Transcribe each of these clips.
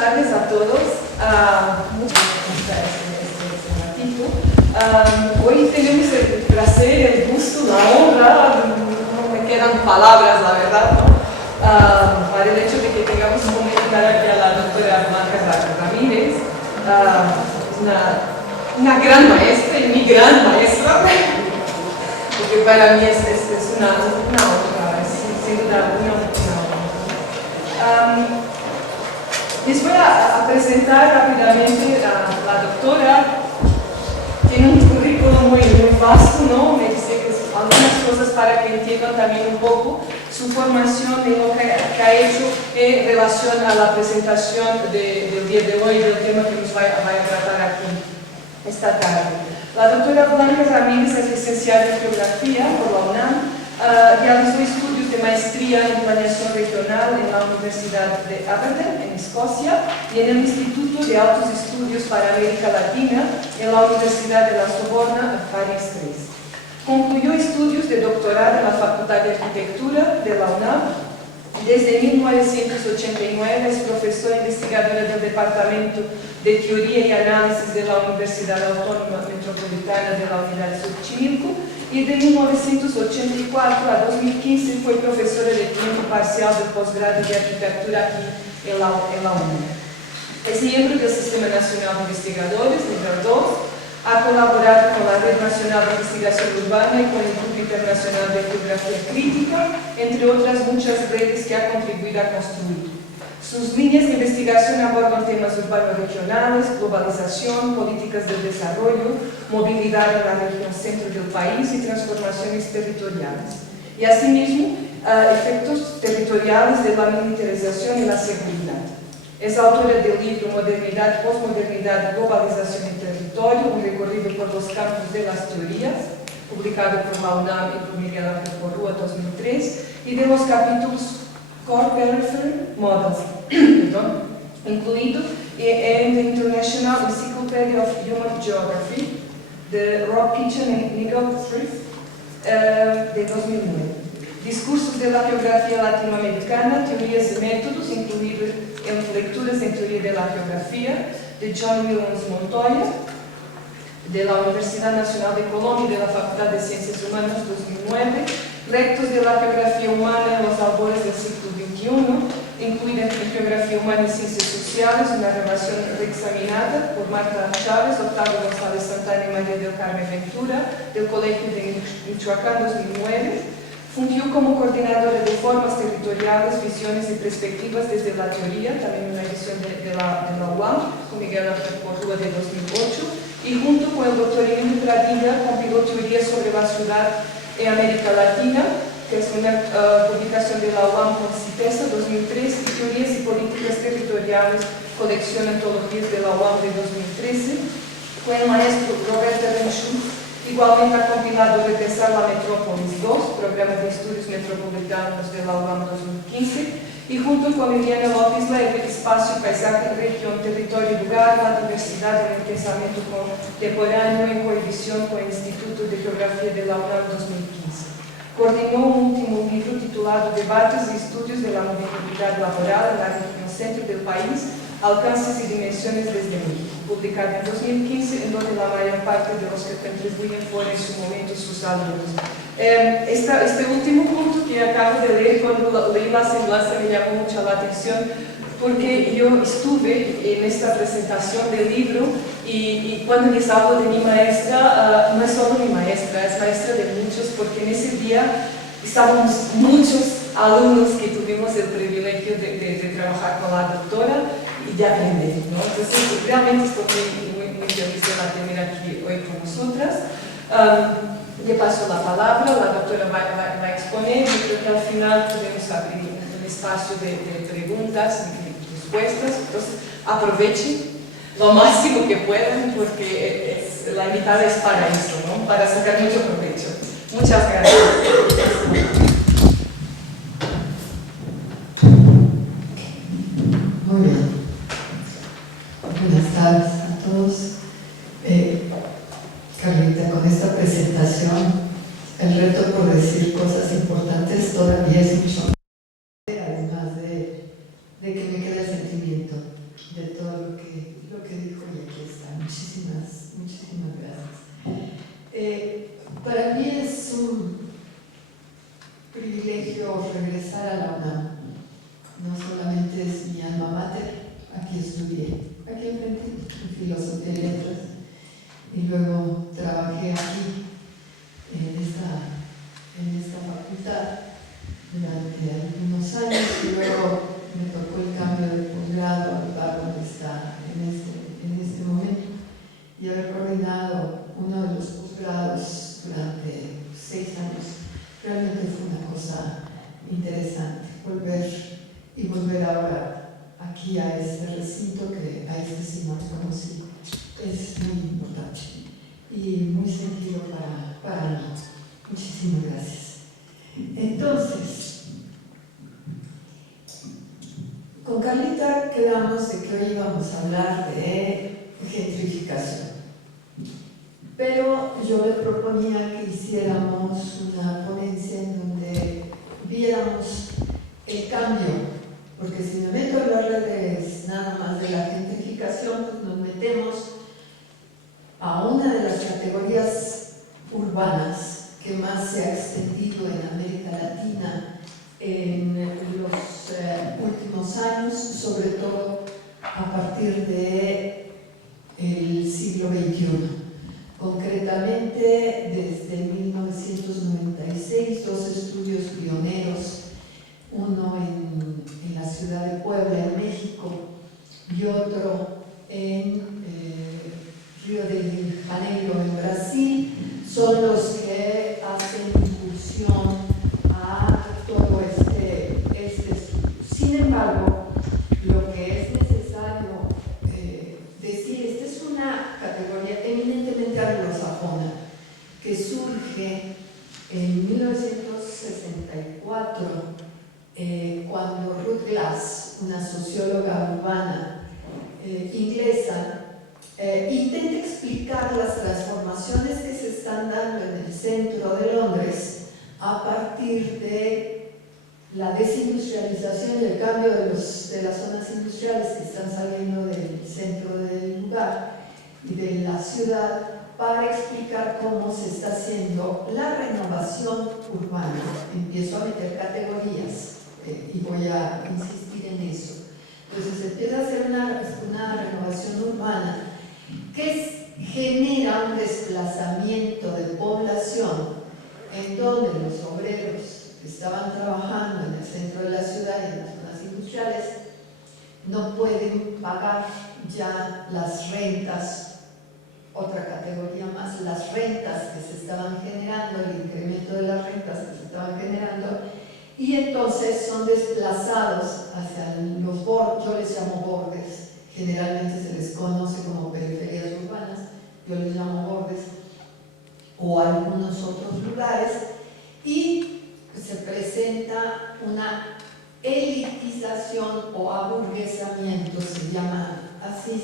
tardes a todos. Muchas gracias este ratito. Hoy tenemos el placer, el gusto, la honra, no me quedan palabras, la verdad, ¿no? Para el hecho de que tengamos como invitada aquí a la doctora Blanca Ramírez, una gran maestra y mi gran maestra, porque para mí es una honra, sin duda una honra. Les voy a presentar rápidamente a la doctora. Tiene un currículum muy vasto, ¿no? Me dice que algunas cosas para que entiendan también un poco su formación y lo que ha hecho en relación a la presentación del día de hoy, del tema que nos va a tratar aquí esta tarde. La doctora Blanca Ramírez es licenciada en Geografía por la UNAM, realizó estudios de maestría en Planeación Regional en la Universidad de Aberdeen, en Escocia, y en el Instituto de Altos Estudios para América Latina en la Universidad de la Sorbona, París III. Concluyó estudios de doctorado en la Facultad de Arquitectura de la UNAM. Desde 1989 es profesora investigadora del Departamento de Teoría y Análisis de la Universidad Autónoma Metropolitana de la Unidad de Xochimilco, y de 1984 a 2015 fue profesora de tiempo parcial del posgrado de Arquitectura aquí en la UNAM. Es miembro del Sistema Nacional de Investigadores, nivel 2, ha colaborado con la Red Nacional de Investigación Urbana y con el Grupo Internacional de Geografía Crítica, entre otras muchas redes que ha contribuido a construir. Sus líneas de investigación abordan temas urbanos regionales, globalización, políticas del desarrollo, movilidad en la región centro del país y transformaciones territoriales. Y asimismo, efectos territoriales de la militarización y la seguridad. Es autora del libro Modernidad, Postmodernidad, Globalización y Territorio, un recorrido por los campos de las teorías, publicado por la UNAM y por Miguel Ángel Porrúa, 2003, y de los capítulos Core Periphery Models, incluido en The International Encyclopedia of Human Geography, de Rob Kitchen y Nigel Thrift, de 2009. Discursos de la geografía latinoamericana, teorías y métodos, incluidos en lecturas en teoría de la geografía, de John Williams Montoya, de la Universidad Nacional de Colombia y de la Facultad de Ciencias Humanas, 2009, Rectos de la Geografía Humana en los albores del siglo XXI, incluida en Geografía Humana y Ciencias Sociales, una relación reexaminada por Marta Chávez, Octavio González Santana y María del Carmen Ventura, del Colegio de Michoacán, 2009. Fungió como coordinadora de formas territoriales, visiones y perspectivas desde la teoría, también una edición de la UAM, con Miguel Ángel Porrúa, de 2008, y junto con el doctor Emilio Pradilla compiló teorías sobre la ciudad en América Latina, que es una publicación de la UAM con CITESA, 2003, y Teorías y Políticas Territoriales, colección Antologías de la UAM, de 2013, con el maestro Roberto Renchuk. Igualmente ha compilado Repensar la Metrópolis 2, Programa de Estudios Metropolitanos de la UAM 2015, y junto con Liliana López Leve, Espacio, Paisaje, Región, Territorio y Lugar, la diversidad en el pensamiento contemporáneo en coedición con el Instituto de Geografía de la UNAM 2015. Coordinó un último libro titulado Debates y Estudios de la Movilidad Laboral en la región centro del país, Alcances y Dimensiones desde México, publicado en 2015, en donde la mayor parte de los que contribuyen fueron en su momento sus alumnos. Este último punto que acabo de leer, cuando leí la semblanza, me llamó mucho la atención, porque yo estuve en esta presentación del libro y cuando les hablo de mi maestra, no es solo mi maestra, es maestra de muchos, porque en ese día estábamos muchos alumnos que tuvimos el privilegio de trabajar con la doctora y de aprender, ¿no? Entonces, realmente estoy muy feliz de la tener aquí hoy con nosotras. Le paso la palabra, la doctora va a exponer, y creo que al final podemos abrir un espacio de preguntas y respuestas. Entonces, aprovechen lo máximo que puedan, porque la invitada es para eso, ¿no? Para sacar mucho provecho. Muchas gracias. Muy bien. Buenas tardes a todos. Carlita, con esta presentación, el reto por decir cosas importantes todavía es mucho. Además de que me queda el sentimiento muchísimas gracias. Para mí es un privilegio regresar a la UNAM. No solamente es mi alma mater, aquí estudié, aquí enfrente, en Filosofía y Letras, y luego trabajé aquí, en esta facultad, durante algunos años, y luego me tocó el cambio de posgrado al lugar donde está en este momento. Y he coordinado uno de los posgrados durante 6 años. Realmente fue una cosa interesante volver ahora aquí a este recinto, que a este sí no conocí. Es muy importante y muy sentido para mí. Muchísimas gracias. Entonces, con Carlita quedamos de que hoy íbamos a hablar de gentrificación. Pero yo le proponía que hiciéramos una ponencia en donde viéramos el cambio, porque si me meto a hablarles nada más de la gentrificación, pues nos metemos a una de las categorías urbanas que más se ha extendido en América Latina en los últimos años, sobre todo a partir del siglo XXI. Concretamente, desde 1996, 2 estudios pioneros, uno en la ciudad de Puebla, en México, y otro en Río de Janeiro, en Brasil, son los que hacen incursión a todo este estudio. Sin embargo, lo que es necesario decir, esta es una categoría eminentemente anglosajona que surge en 1964 cuando Ruth Glass, una socióloga urbana inglesa, intenta explicar las transformaciones que se están dando en el centro de Londres a partir de la desindustrialización y el cambio de las zonas industriales que están saliendo del centro del lugar y de la ciudad, para explicar cómo se está haciendo la renovación urbana. Empiezo a meter categorías y voy a insistir en eso. Entonces se empieza a hacer una renovación urbana que genera un desplazamiento de población en donde los obreros que estaban trabajando en el centro de la ciudad y en las zonas industriales no pueden pagar ya las rentas, otra categoría más, las rentas que se estaban generando, el incremento de las rentas que se estaban generando, y entonces son desplazados hacia los bordes. Yo les llamo bordes, generalmente se les conoce como periferias urbanas, yo les llamo bordes, o algunos otros lugares, y se presenta una elitización o aburguesamiento, se le llama así,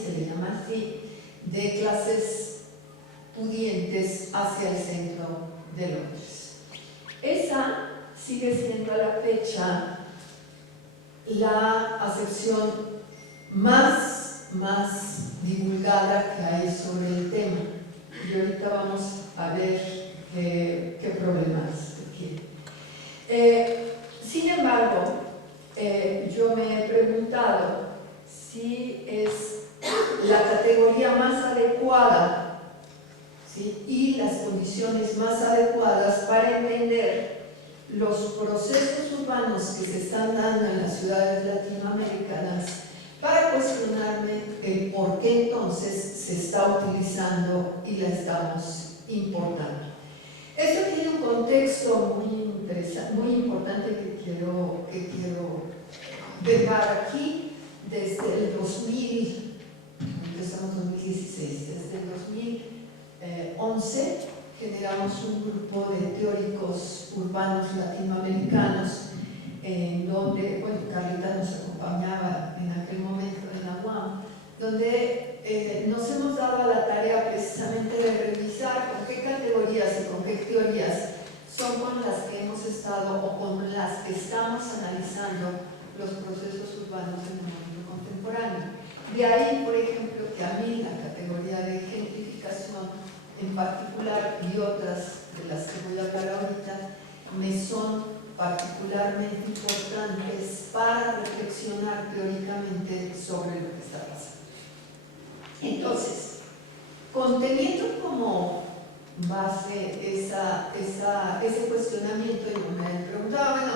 de clases pudientes hacia el centro de Londres. Esa sigue siendo a la fecha la acepción más divulgada que hay sobre el tema. Y ahorita vamos a ver qué problemas tiene. Sin embargo, yo me he preguntado si es la categoría más adecuada, ¿sí?, y las condiciones más adecuadas para entender los procesos urbanos que se están dando en las ciudades latinoamericanas, para cuestionarme el por qué entonces se está utilizando y la estamos importando. Esto tiene un contexto muy interesante, muy importante que quiero dejar aquí. Desde el 2000, empezamos en 2016, desde el 2011 generamos un grupo de teóricos urbanos latinoamericanos en donde, bueno, Carlita nos acompañaba en aquel momento en la UAM, donde nos hemos dado la tarea precisamente de revisar con qué categorías y con qué teorías son con las que hemos estado o con las que estamos analizando los procesos urbanos en el mundo contemporáneo. De ahí, por ejemplo, porque a mí la categoría de gentrificación en particular y otras de las que voy a hablar ahorita me son particularmente importantes para reflexionar teóricamente sobre lo que está pasando. Entonces, conteniendo como base ese cuestionamiento, yo me preguntaba, bueno,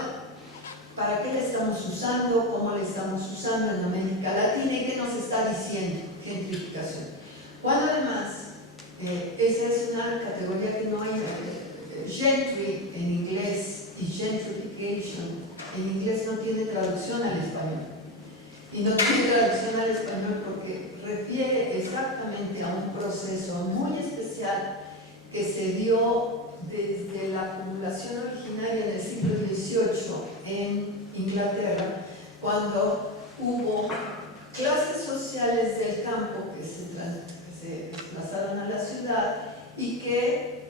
¿para qué le estamos usando? ¿Cómo le estamos usando en América Latina? ¿Y qué nos está diciendo gentrificación? Cuando además, esa es una categoría que no hay, gentry en inglés y gentrification en inglés no tiene traducción al español. Y no tiene traducción al español porque refiere exactamente a un proceso muy especial que se dio desde la acumulación originaria del siglo XVIII en Inglaterra, cuando hubo clases sociales del campo que se desplazaron a la ciudad y que,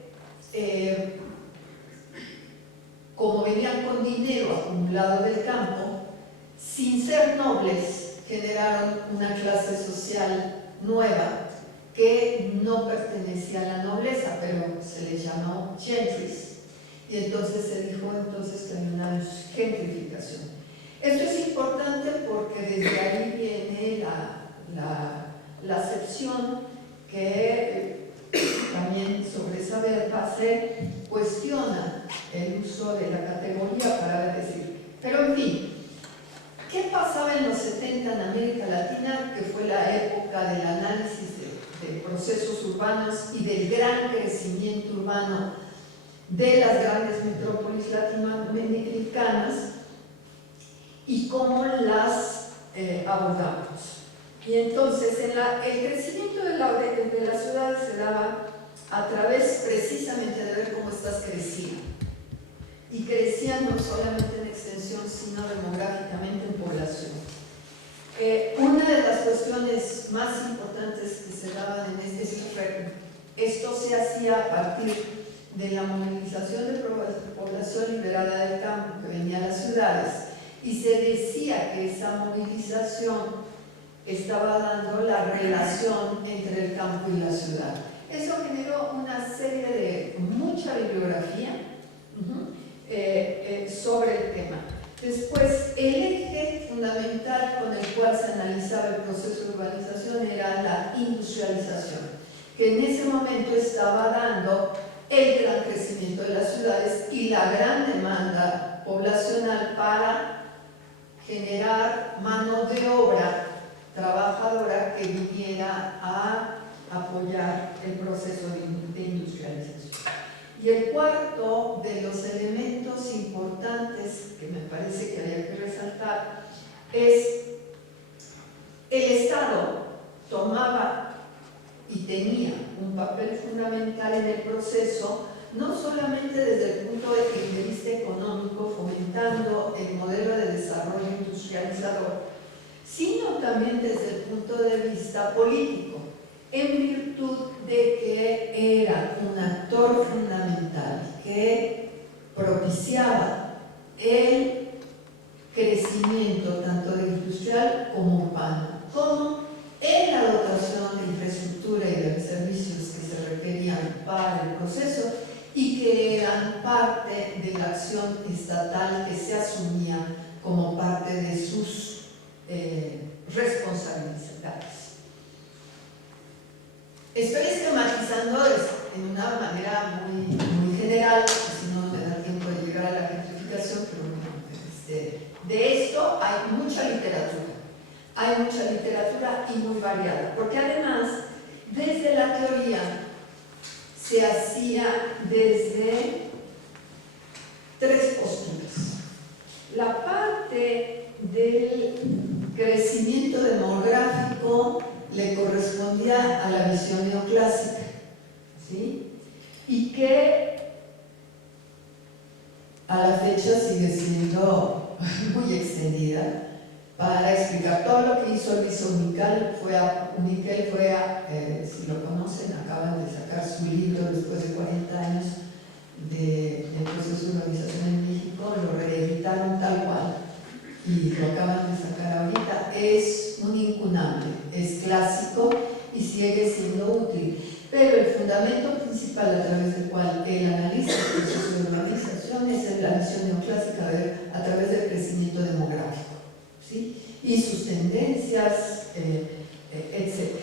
como venían con dinero acumulado del campo, sin ser nobles, generaron una clase social nueva que no pertenecía a la nobleza, pero se le llamó gentries. Y entonces se dijo que había una gentrificación. Esto es importante porque desde ahí viene la acepción que también sobre esa verba se cuestiona el uso de la categoría para decir. Pero en fin, ¿qué pasaba en los 70 en América Latina, que fue la época del análisis de procesos urbanos y del gran crecimiento urbano de las grandes metrópolis latinoamericanas y cómo las abordamos? Y entonces el crecimiento de las ciudades se daba a través precisamente de ver cómo estas crecían. Y crecían no solamente en extensión, sino demográficamente en población. Una de las cuestiones más importantes que se daban en esto se hacía a partir de la movilización de población liberada del campo que venía a las ciudades, y se decía que esa movilización estaba dando la relación entre el campo y la ciudad. Eso generó una serie de mucha bibliografía sobre el tema. Después, el eje fundamental con el cual se analizaba el proceso de urbanización era la industrialización, que en ese momento estaba dando el gran crecimiento de las ciudades y la gran demanda poblacional para generar mano de obra trabajadora que viniera a apoyar el proceso de industrialización. Y el cuarto de los elementos importantes que me parece que había que resaltar es el Estado tomaba y tenía un papel fundamental en el proceso, no solamente desde el punto de vista económico, fomentando el modelo de desarrollo industrializador, sino también desde el punto de vista político, en virtud de que era un actor fundamental que propiciaba el crecimiento tanto de industrial como urbano, como en la dotación de infraestructura y de servicios que se requerían para el proceso y que eran parte de la acción estatal que se asumía como parte de sus responsabilidades. Estoy esquematizando en una manera muy general, si no me da tiempo de llegar a la gentrificación, pero bueno, de esto hay mucha literatura y muy variada, porque además desde la teoría se hacía desde tres posturas. La parte del crecimiento demográfico le correspondía a la visión neoclásica, ¿sí? Y que a la fecha sigue siendo muy extendida para explicar todo lo que hizo Luis Uniquel. Si lo conocen, acaban de sacar su libro después de 40 años del proceso de urbanización en México, lo reeditaron tal cual y lo acaban de sacar ahorita. Es un incunable, es clásico y sigue siendo útil. Pero el fundamento principal a través del cual él analiza el proceso de urbanización es la visión neoclásica a través del crecimiento demográfico, ¿sí? Y sus tendencias, etc.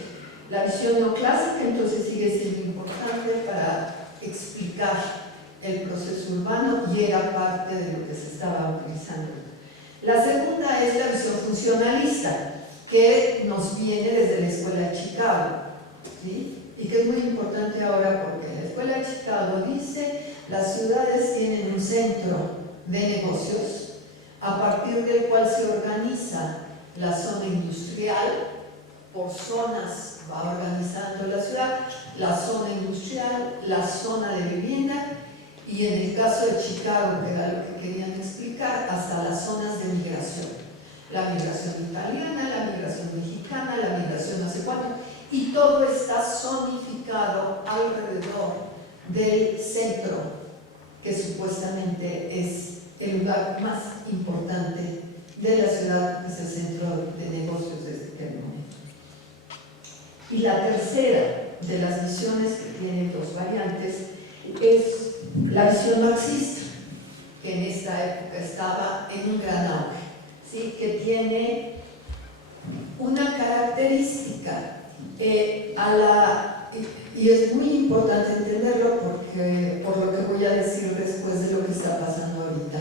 La visión neoclásica entonces sigue siendo importante para explicar el proceso urbano y era parte de lo que se estaba utilizando. La segunda es la visión funcionalista, que nos viene desde la Escuela de Chicago, ¿sí? Y que es muy importante ahora porque la Escuela de Chicago dice las ciudades tienen un centro de negocios a partir del cual se organiza la zona industrial, por zonas va organizando la ciudad, la zona industrial, la zona de vivienda y en el caso de Chicago, que era lo que querían explicar, hasta las zonas de migración. La migración italiana, la migración mexicana, la migración no sé cuánto, y todo está zonificado alrededor del centro, que supuestamente es el lugar más importante de la ciudad, que es el centro de negocios de este término. Y la tercera de las visiones, que tiene dos variantes, es la visión marxista, que en esta época estaba en un gran auge, ¿sí? Que tiene una característica y es muy importante entenderlo porque, por lo que voy a decir después de lo que está pasando ahorita.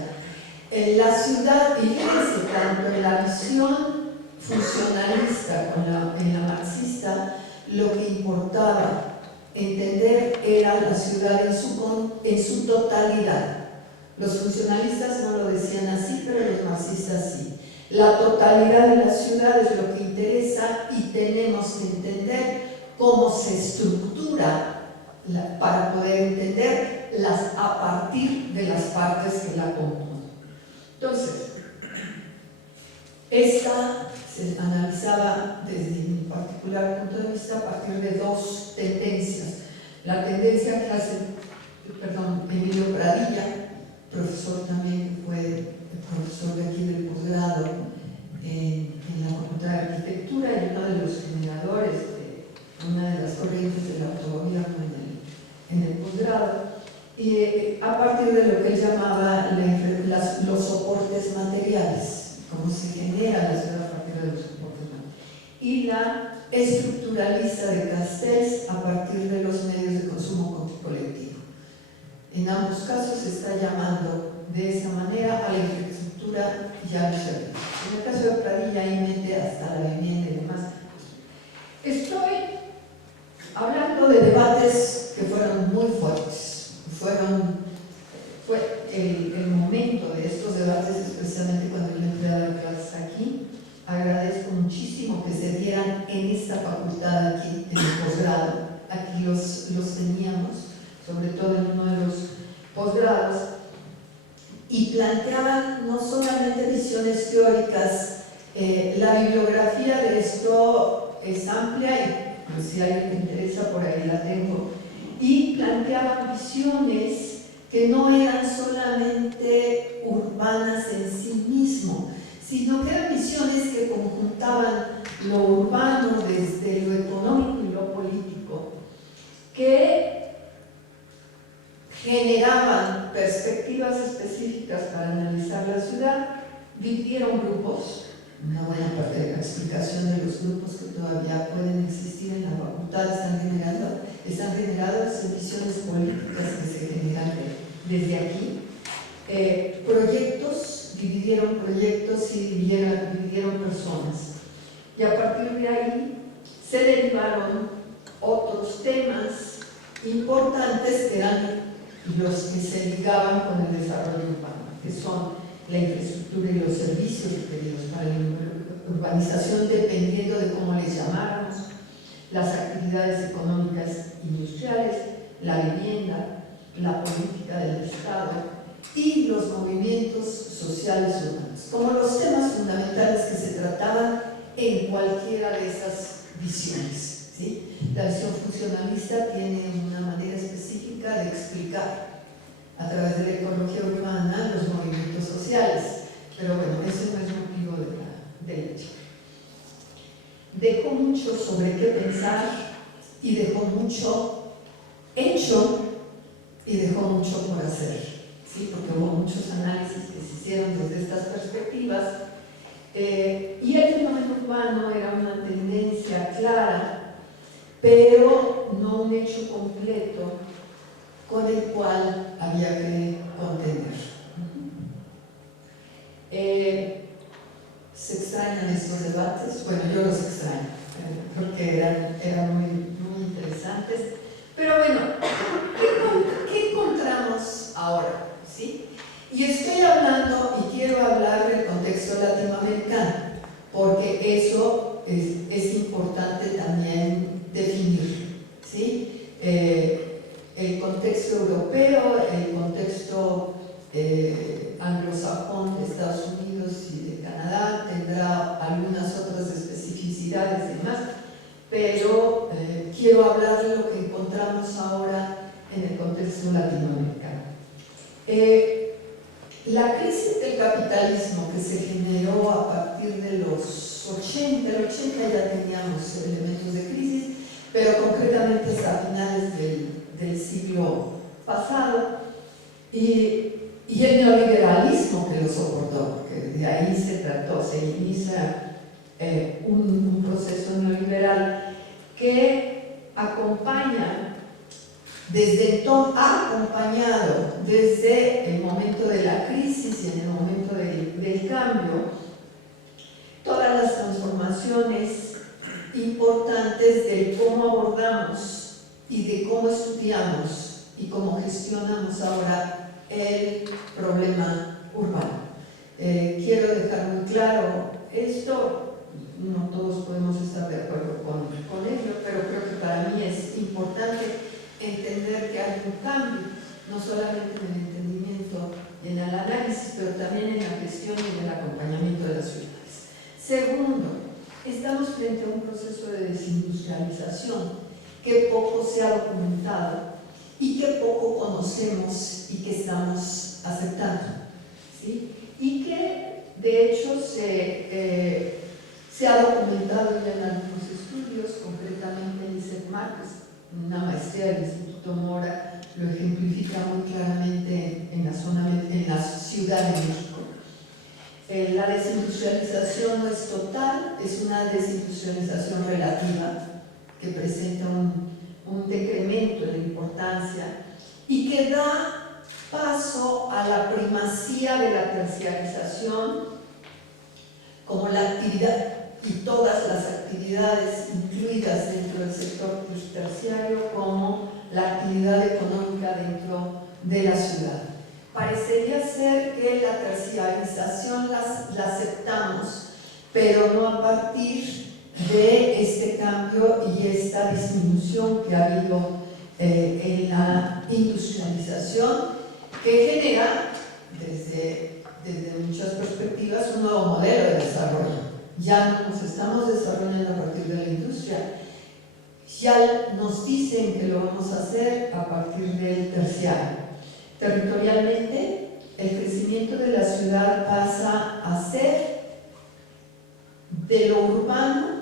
En la ciudad, y fíjense, tanto en la visión funcionalista como en la marxista, lo que importaba entender era la ciudad en su totalidad. Los funcionalistas no lo decían así, pero los marxistas sí. La totalidad de la ciudad es lo que interesa y tenemos que entender cómo se estructura para poder entenderlas a partir de las partes que la componen. Entonces, esta se analizaba desde mi particular punto de vista a partir de dos tendencias. La tendencia que hace, Emilio Pradilla, profesor también, que fue profesor de aquí del posgrado en la Facultad de Arquitectura y uno de los generadores de una de las corrientes del autogobierno en el posgrado, y a partir de lo que él llamaba los soportes materiales, cómo se genera la ciudad a partir de los soportes materiales, y la estructuralista de Castells a partir de los medios de consumo colectivo. En ambos casos se está llamando de esa manera a la infraestructura y a los servicios. En el caso de Pradilla ahí mete hasta la vivienda y demás. Estoy hablando de debates que fueron muy fuertes. Fue el momento de estos debates, especialmente cuando yo entré a dar clases aquí. Agradezco muchísimo que se dieran en esta facultad aquí, en el posgrado. Aquí los teníamos, sobre todo en uno de los posgrados, y planteaban no solamente visiones teóricas, la bibliografía de esto es amplia y pues, si a alguien le interesa por ahí la tengo, y planteaban visiones que no eran solamente urbanas en sí mismo, sino que eran visiones que conjuntaban lo urbano desde lo económico y lo político, que generaban perspectivas específicas para analizar la ciudad, dividieron grupos. Una buena parte de la explicación de los grupos que todavía pueden existir en la facultad están generadas en visiones políticas que se generan desde aquí. Dividieron proyectos y dividieron personas. Y a partir de ahí se derivaron otros temas importantes que eran los que se ligaban con el desarrollo urbano, que son la infraestructura y los servicios requeridos para la urbanización, dependiendo de cómo les llamáramos, las actividades económicas industriales, la vivienda, la política del Estado y los movimientos sociales urbanos, como los temas fundamentales que se trataban en cualquiera de esas visiones, ¿sí? La visión funcionalista tiene una manera específica de explicar a través de la ecología urbana los movimientos sociales, pero bueno, ese no es motivo de la charla. dejó mucho sobre qué pensar y dejó mucho hecho y dejó mucho por hacer, ¿sí? Porque hubo muchos análisis que se hicieron desde estas perspectivas. Y el fenómeno urbano era una tendencia clara, pero no un hecho completo con el cual había que contender. ¿Se extrañan estos debates? Bueno, yo los extraño, porque eran muy interesantes. Pero bueno, ¿qué encontramos ahora? ¿Sí? Y estoy hablando, y quiero hablar del contexto latinoamericano, porque eso es importante también definir, ¿sí? El contexto europeo, el contexto anglosajón de Estados Unidos y de Canadá tendrá algunas otras especificidades y demás, pero quiero hablar de lo que encontramos ahora en el contexto latinoamericano. La crisis del capitalismo que se generó a partir de los 80, el 80 ya teníamos elementos de crisis, pero concretamente hasta finales del siglo pasado, y el neoliberalismo que lo soportó, porque de ahí se inicia un proceso neoliberal que acompaña ha acompañado desde el momento de la crisis y en el momento del cambio todas las transformaciones importantes de cómo abordamos y de cómo estudiamos y cómo gestionamos ahora el problema urbano. Quiero dejar muy claro esto, no todos podemos estar de acuerdo con ello, pero creo que para mí es importante entender que hay un cambio, no solamente en el entendimiento y en el análisis, pero también en la gestión y en el acompañamiento de las ciudades. Segundo, estamos frente a un proceso de desindustrialización que poco se ha documentado y que poco conocemos y que estamos aceptando, ¿sí? Y que de hecho se ha documentado ya en algunos estudios, concretamente en ISET Márquez, una maestría del Instituto Mora lo ejemplifica muy claramente en la Ciudad de México. La desindustrialización no es total, es una desindustrialización relativa que presenta un decremento de importancia y que da paso a la primacía de la terciarización como la actividad y todas las actividades incluidas dentro del sector terciario como la actividad económica dentro de la ciudad. Parecería ser que la terciarización la aceptamos, pero no a partir de este cambio y esta disminución que ha habido en la industrialización, que genera desde muchas perspectivas un nuevo modelo de desarrollo. Ya no nos estamos desarrollando a partir de la industria, ya nos dicen que lo vamos a hacer a partir del terciario. Territorialmente, el crecimiento de la ciudad pasa a ser de lo urbano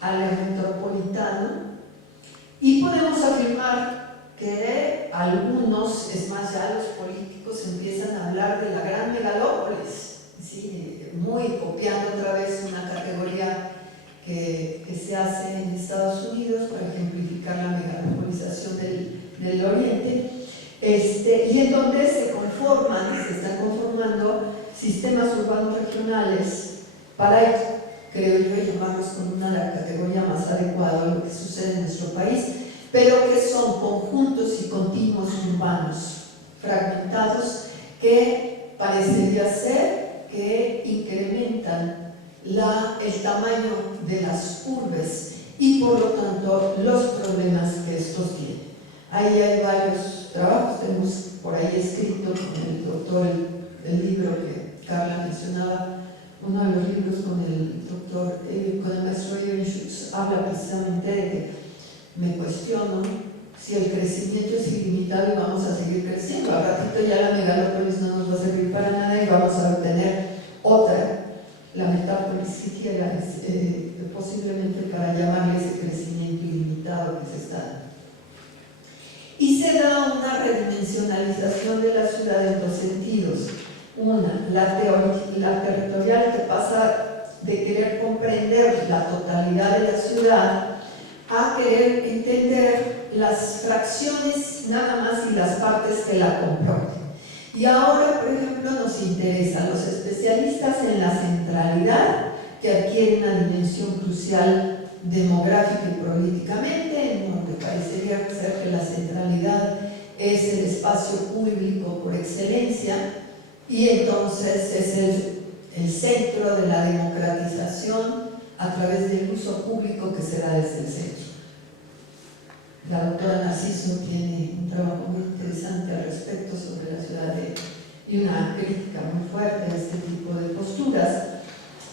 a lo metropolitano, y podemos afirmar que algunos, es más, ya los políticos empiezan a hablar de la gran megalópolis, ¿sí? Muy copiando otra vez una categoría que se hace en Estados Unidos para ejemplificar la megalopolización del Oriente, y en donde se están conformando sistemas urbanos regionales para, creo yo, llamarlos con una categoría más adecuada a lo que sucede en nuestro país, pero que son conjuntos y continuos urbanos fragmentados que parecería ser que incrementan el tamaño de las urbes y por lo tanto los problemas que estos tienen. Ahí hay varios trabajos, tenemos por ahí escrito con el doctor, el libro que Carla mencionaba, uno de los libros con el doctor, con el maestro Jürgen Schutz, habla precisamente de que me cuestiono si el crecimiento es ilimitado y vamos a seguir creciendo. Al ratito ya la megalópolis no nos va a servir para nada y vamos a obtener otra. La metápolis siquiera es posiblemente para llamarle ese crecimiento ilimitado que se está dando. Y se da una redimensionalización de la ciudad en dos sentidos. Una, la territorial, que pasa de querer comprender la totalidad de la ciudad a querer entender las fracciones nada más y las partes que la componen. Y ahora, por ejemplo, nos interesan los especialistas en la centralidad, que adquiere una dimensión crucial demográfica y políticamente, en donde parecería ser que la centralidad es el espacio público por excelencia, y entonces es el centro de la democratización a través del uso público que se da desde el centro. La doctora Narciso tiene un trabajo muy interesante al respecto sobre la ciudad y una crítica muy fuerte a este tipo de posturas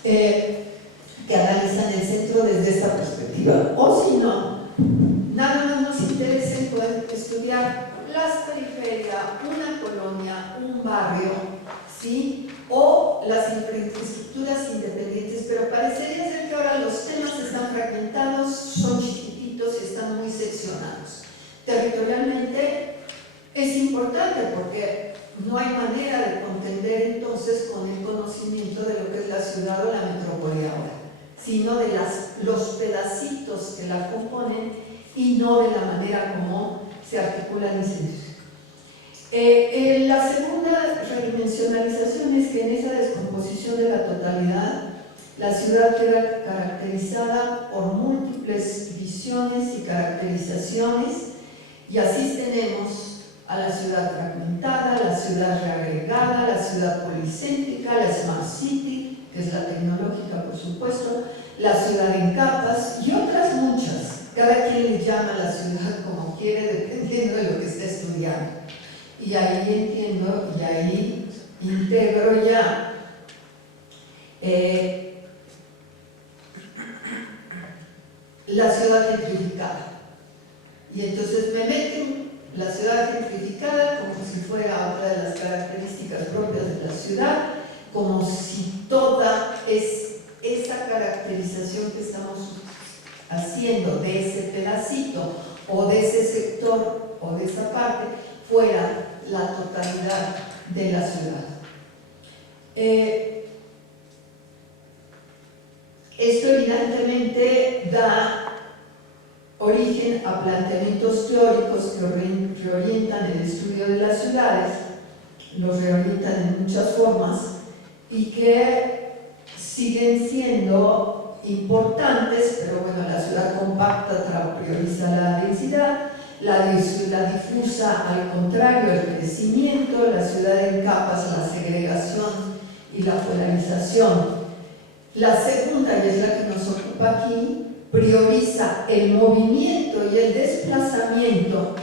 que analizan el centro desde esta perspectiva. O si no, nada más nos interesa en poder estudiar las periferias, una colonia, un barrio, ¿sí? O las infraestructuras independientes, pero parecería ser que ahora los temas están fragmentados, son chiquititos y están muy seccionados. Territorialmente es importante porque no hay manera de contender entonces con el conocimiento de lo que es la ciudad o la metrópoli ahora, sino de los pedacitos que la componen y no de la manera como se articulan y se inducen. La segunda redimensionalización es que en esa descomposición de la totalidad, la ciudad queda caracterizada por múltiples visiones y caracterizaciones, y así tenemos a la ciudad fragmentada, la ciudad reagregada, la ciudad policéntrica, la Smart City, que es la tecnológica por supuesto, la ciudad en capas y otras muchas. Cada quien le llama a la ciudad como quiere, dependiendo de lo que esté estudiando. Y ahí entiendo, y ahí integro ya la ciudad gentrificada. Y entonces me meten la ciudad gentrificada como si fuera otra de las características propias de la ciudad, como si toda esa caracterización que estamos haciendo de ese pedacito o de ese sector o de esa parte fuera la totalidad de la ciudad. Esto evidentemente da origen a planteamientos teóricos que reorientan el estudio de las ciudades, los reorientan en muchas formas y que siguen siendo importantes, pero bueno, la ciudad compacta prioriza la densidad, la difusa al contrario, el crecimiento, la ciudad en capas, la segregación y la polarización. La segunda, y es la que nos ocupa aquí, prioriza el movimiento y el desplazamiento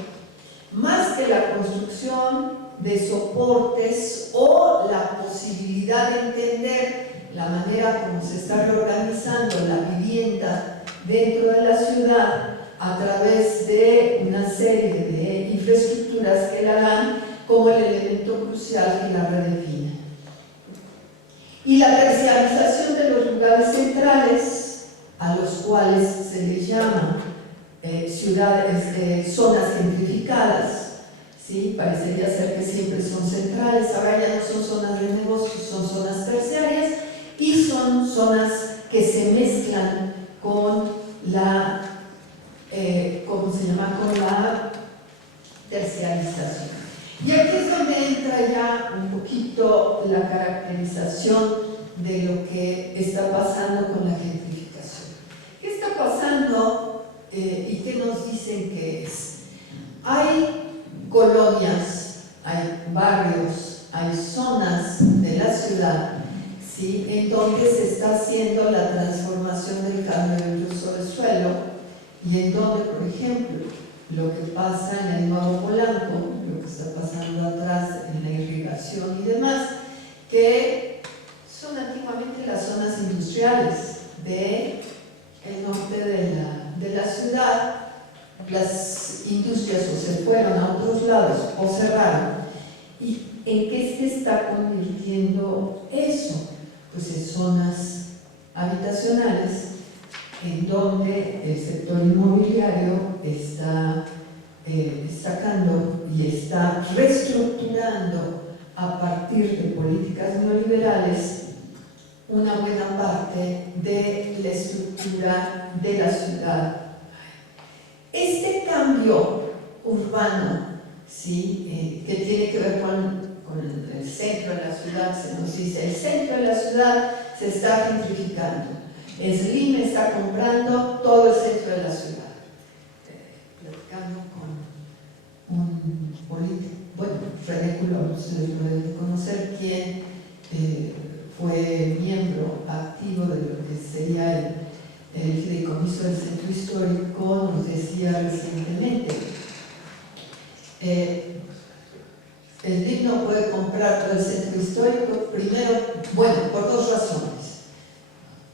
más que la construcción de soportes o la posibilidad de entender la manera como se está reorganizando la vivienda dentro de la ciudad a través de una serie de infraestructuras que la dan como el elemento crucial que la redefine. Y la terciarización de los lugares centrales, a los cuales se les llama zonas gentrificadas, ¿sí? Parecería ser que siempre son centrales, ahora ya no son zonas de negocios, son zonas terciarias y son zonas que se mezclan con la, ¿cómo se llama? Con la terciarización. Y aquí es donde entra ya un poquito la caracterización de lo que está pasando con la gentrificación. ¿Qué está pasando y qué nos dicen que es? Hay colonias, hay barrios, hay zonas de la ciudad, ¿sí?, en donde se está haciendo la transformación del cambio del uso del suelo y en donde, por ejemplo, lo que pasa en el Nuevo Polanco, lo que está pasando atrás en la irrigación y demás, que son antiguamente las zonas industriales del norte de la ciudad. Las industrias o se fueron a otros lados o cerraron. ¿Y en qué se está convirtiendo eso? Pues en zonas habitacionales en donde el sector inmobiliario está sacando y está reestructurando a partir de políticas neoliberales una buena parte de la estructura de la ciudad. Este cambio urbano, ¿sí? Que tiene que ver con el centro de la ciudad, se nos dice, el centro de la ciudad se está gentrificando. Slim está comprando todo el centro de la ciudad. Platicando con un político, bueno, René Coulomb, ustedes lo deben conocer, quien fue miembro activo de lo que sería el fideicomiso del centro histórico, nos decía recientemente, Slim no puede comprar todo el centro histórico, primero, bueno, por dos razones.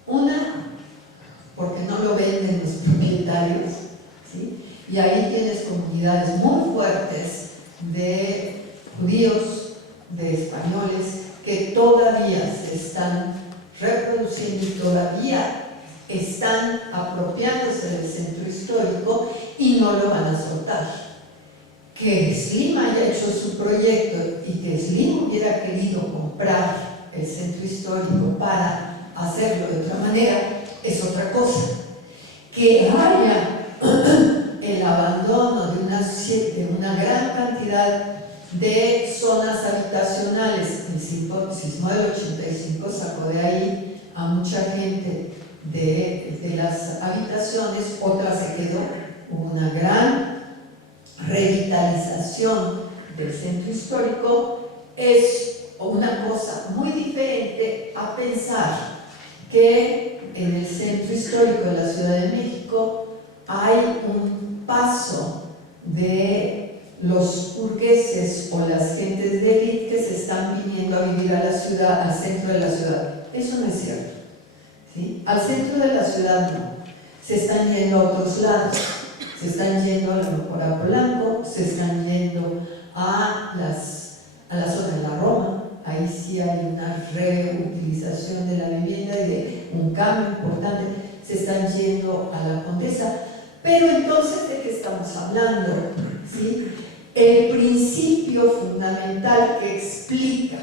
Una, porque no lo venden los propietarios, ¿sí? Y ahí tienes comunidades muy fuertes de judíos, de españoles, que todavía se están reproduciendo y todavía están apropiándose del centro histórico y no lo van a soltar. Que Slim haya hecho su proyecto y que Slim hubiera querido comprar el centro histórico para hacerlo de otra manera es otra cosa. Que haya el abandono de una gran cantidad de zonas habitacionales. El sismo del 85 sacó de ahí a mucha gente de las habitaciones, otra se quedó. Hubo una gran revitalización del centro histórico. Es una cosa muy diferente a pensar que en el centro histórico de la Ciudad de México hay un paso de los burgueses o las gentes de élite que se están viniendo a vivir a la ciudad, al centro de la ciudad. Eso no es cierto, ¿sí? Al centro de la ciudad no. Se están yendo a otros lados. Se están yendo a lo mejor a Polanco, se están yendo a la zona de la Roma. Ahí sí hay una reutilización de la vivienda y de un cambio importante. Se están yendo a la Condesa. Pero entonces, ¿de qué estamos hablando? ¿Sí? El principio fundamental que explica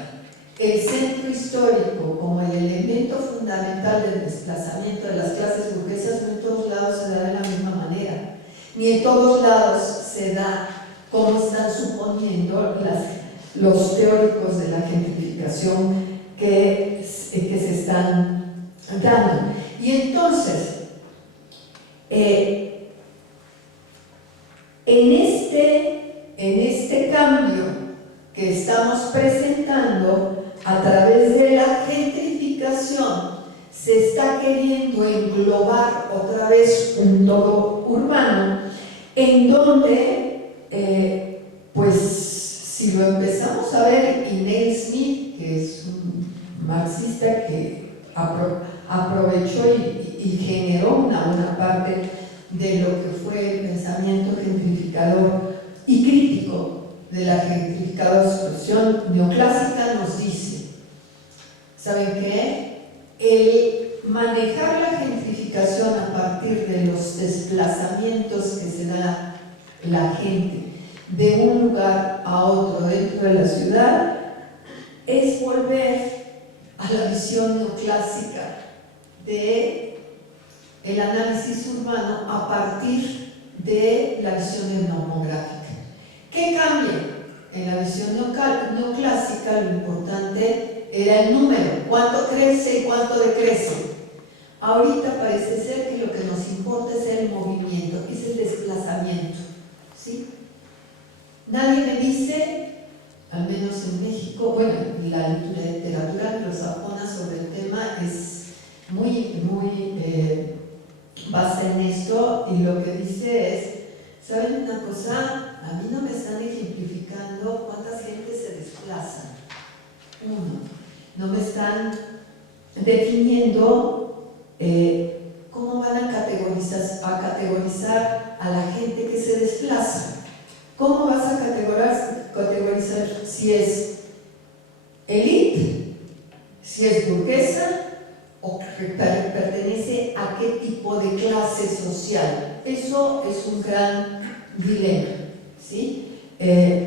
el centro histórico como el elemento fundamental del desplazamiento de las clases burguesas no en todos lados se da de la misma manera. Ni en todos lados se da como están suponiendo los teóricos de la gentrificación que se están dando. Y entonces, en este cambio que estamos presentando a través de la gentrificación, se está queriendo englobar otra vez un todo urbano, en donde, pues, si lo empezamos a ver, y Neil Smith, que es un marxista que aprovechó y generó una buena parte de lo que fue el pensamiento gentrificador y crítico de la gentrificación neoclásica, nos dice, ¿saben qué? El manejar la gentrificación a partir de los desplazamientos que se da la gente de un lugar a otro dentro de la ciudad es volver a la visión neoclásica de el análisis urbano a partir de la visión etnográfica. ¿Qué cambia? En la visión neoclásica lo importante era el número, cuánto crece y cuánto decrece. Ahorita parece ser que lo que nos importa es el movimiento, es el desplazamiento, ¿sí? Nadie me dice, al menos en México, bueno, la literatura anglosajona sobre el tema es muy basa en esto, y lo que dice es, ¿saben una cosa? A mí no me están ejemplificando cuántas gentes se desplazan. Uno, no me están definiendo cómo van a categorizar a la gente que se desplaza. ¿Cómo vas a categorizar si es élite, si es burguesa o pertenece a qué tipo de clase social. Eso es un gran dilema, ¿sí?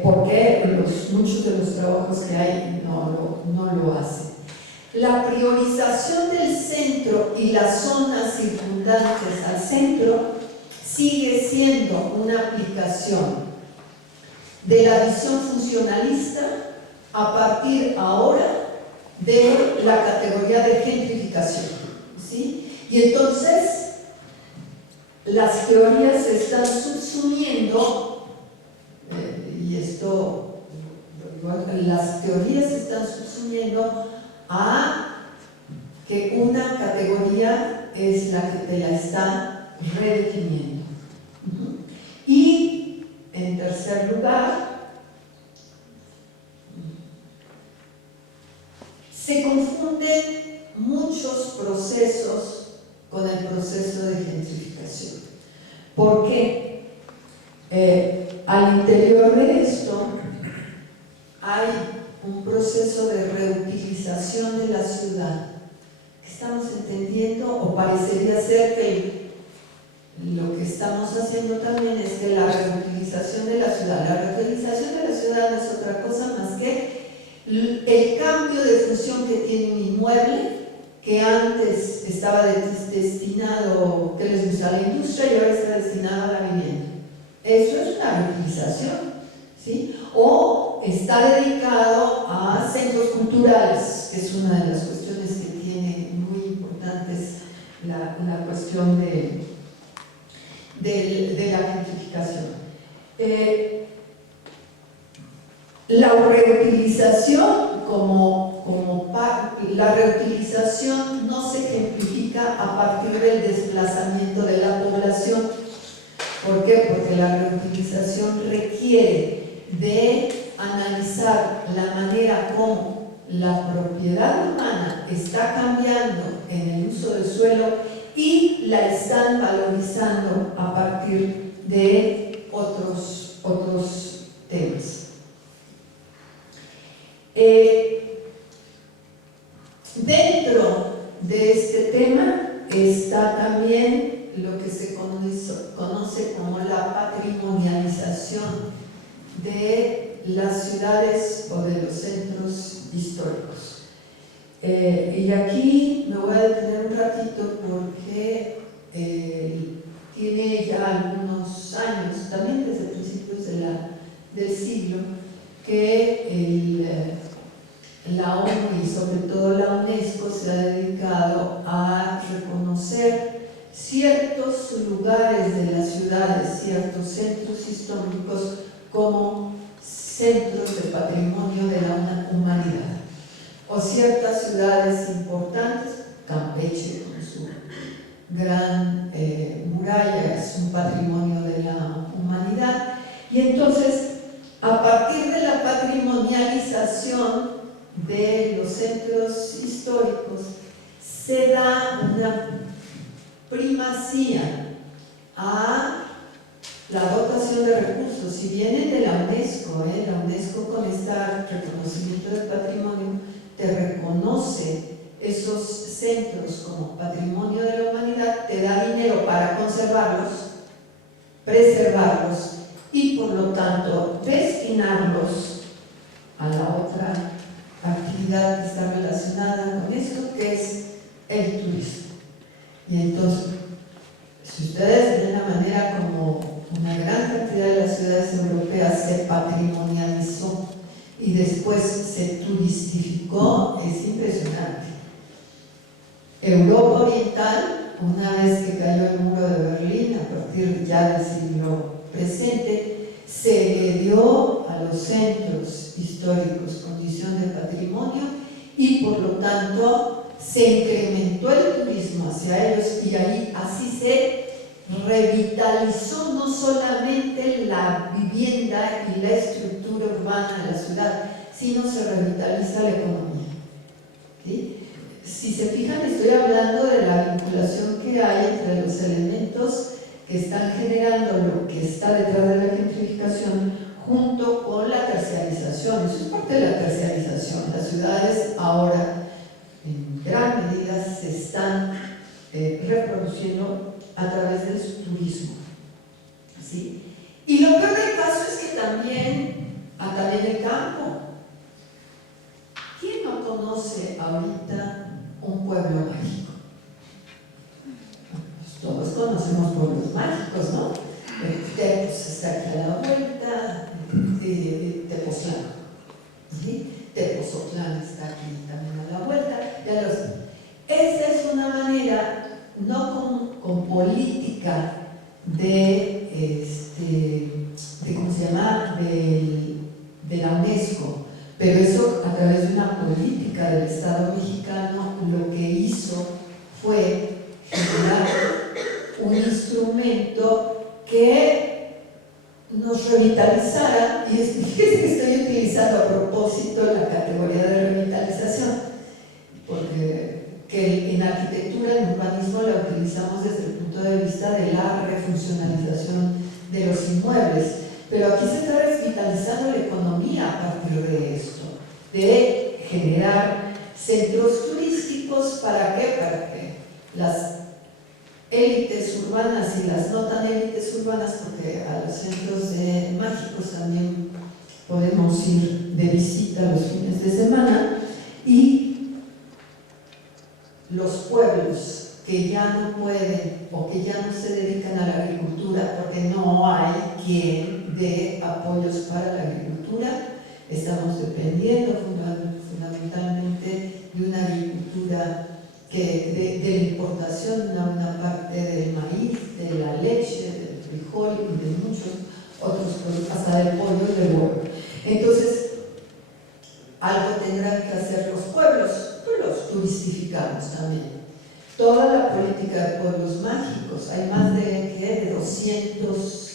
Porque muchos de los trabajos que hay no lo hacen. La priorización del centro y las zonas circundantes al centro sigue siendo una aplicación de la visión funcionalista a partir ahora de la categoría de gentrificación, ¿sí? Y entonces las teorías se están subsumiendo, las teorías se están subsumiendo a que una categoría es la que te la está redefiniendo. Y en tercer lugar, se confunden muchos procesos con el proceso de gentrificación. ¿Por qué? Al interior de esto hay un proceso de reutilización de la ciudad. Estamos entendiendo, o parecería ser que lo que estamos haciendo también es que la reutilización de la ciudad, no es otra cosa más que el cambio de función que tiene un inmueble que antes estaba destinado, que les gusta, a la industria y ahora está destinado a la vivienda. Eso es una reutilización, ¿sí? O está dedicado a centros culturales, que es una de las cuestiones que tiene muy importantes la cuestión de la gentrificación. La reutilización la reutilización no se ejemplifica a partir del desplazamiento de la población. ¿Por qué? Porque la reutilización requiere de analizar la manera como la propiedad humana está cambiando en el uso del suelo y la están valorizando a partir de otros temas. Dentro de este tema está también lo que se conoce como la patrimonialización de las ciudades o de los centros históricos. Y aquí me voy a detener un ratito porque tiene ya algunos años, también desde principios del siglo, que la ONU y sobre todo la UNESCO se ha dedicado a reconocer ciertos lugares de las ciudades, ciertos centros históricos como centros de patrimonio de la humanidad, o ciertas ciudades importantes. Campeche con su gran muralla es un patrimonio de la humanidad, y entonces a partir de la patrimonialización de los centros históricos se da una primacía a la dotación de recursos. Si vienen de la UNESCO con este reconocimiento del patrimonio te reconoce esos centros como patrimonio de la humanidad, te da dinero para conservarlos, preservarlos y por lo tanto destinarlos a la otra actividad que está relacionada con esto, que es el turismo. Y entonces, si ustedes ven la manera como una gran cantidad de las ciudades europeas se patrimonializó y después se turistificó, es impresionante. Europa Oriental, una vez que cayó el muro de Berlín, a partir ya del siglo presente, se le dio a los centros históricos condición de patrimonio y por lo tanto se incrementó el turismo hacia ellos, y ahí así se revitalizó no solamente la vivienda y la estructura urbana de la ciudad, sino se revitaliza la economía. ¿Sí? Si se fijan, estoy hablando de la vinculación que hay entre los elementos que están generando lo que está detrás de la gentrificación junto con la terciarización. Eso es parte de la terciarización. Las ciudades ahora en gran medida se están lleno a través del turismo. ¿Sí? Y lo peor del caso es que también el campo. ¿Quién no conoce ahorita un pueblo mágico? Pues todos conocemos pueblos mágicos, ¿no? Pues está aquí a la vuelta, Tepoztlán, ¿sí? Tepozotlán está aquí también a la vuelta. Esta es una manera, no con política ¿cómo se llama? De la UNESCO, pero eso a través de una política del Estado mexicano lo que hizo fue generar un instrumento que nos revitalizara, y fíjense que estoy utilizando a propósito la categoría de revitalización, porque en arquitectura, en urbanismo la utilizamos desde el punto de vista de la refuncionalización de los inmuebles, pero aquí se está revitalizando la economía a partir de esto, de generar centros turísticos. ¿Para qué? Para que las élites urbanas y las no tan élites urbanas, porque a los centros mágicos también podemos ir de visita los fines de semana, y los pueblos que ya no pueden o que ya no se dedican a la agricultura porque no hay quien dé apoyos para la agricultura, estamos dependiendo fundamentalmente de una agricultura de la importación de una parte del maíz, de la leche, del frijol y de muchos otros productos, hasta del pollo y del huevo. Entonces, algo tendrán que hacer los pueblos, pues los turistificamos también. Toda la política de pueblos mágicos, hay más de 200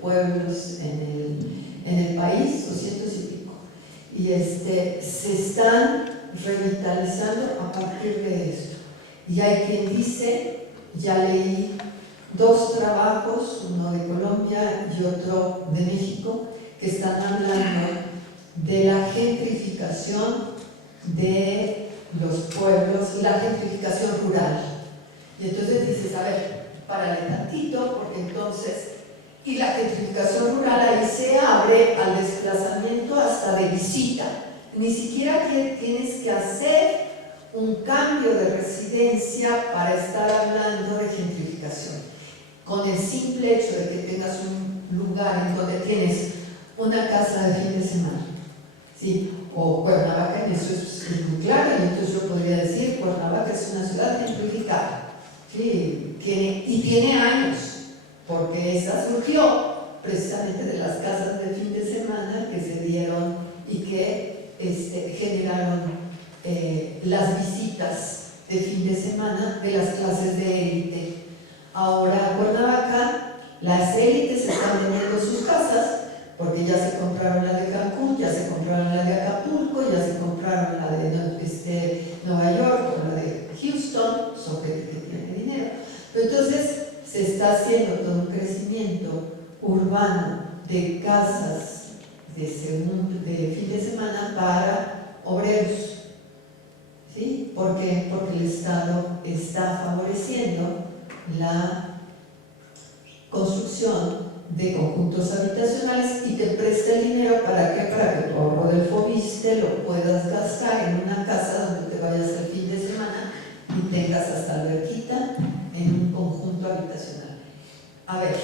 pueblos en el país, 200 y pico, y se están revitalizando a partir de esto. Y hay quien dice, ya leí 2 trabajos, uno de Colombia y otro de México, que están hablando de la gentrificación de los pueblos, la gentrificación rural. Y entonces dices, a ver, párale tantito, porque entonces, y la gentrificación rural ahí se abre al desplazamiento hasta de visita. Ni siquiera tienes que hacer un cambio de residencia para estar hablando de gentrificación. Con el simple hecho de que tengas un lugar en donde tienes una casa de fin de semana, ¿sí? O Cuernavaca, en eso es muy claro, y entonces yo podría decir, Cuernavaca es una ciudad gentrificada, ¿sí? Tiene años, porque esa surgió precisamente de las casas de fin de semana que se dieron y que generaron las visitas de fin de semana de las clases de élite. Ahora Cuernavaca, las élites están vendiendo sus casas porque ya se compraron la de Cancún, ya se compraron la de Acapulco, ya se compraron la de Nueva York o la de Houston, son gente que tiene dinero. Entonces se está haciendo todo un crecimiento urbano de casas de fin de semana para obreros, ¿sí? ¿Por qué? Porque el Estado está favoreciendo la construcción de conjuntos habitacionales y te presta el dinero ¿para qué? Para que tu ahorro del Fobiste lo puedas gastar en una casa donde te vayas el fin de semana y tengas hasta alberquita en un conjunto habitacional. A ver,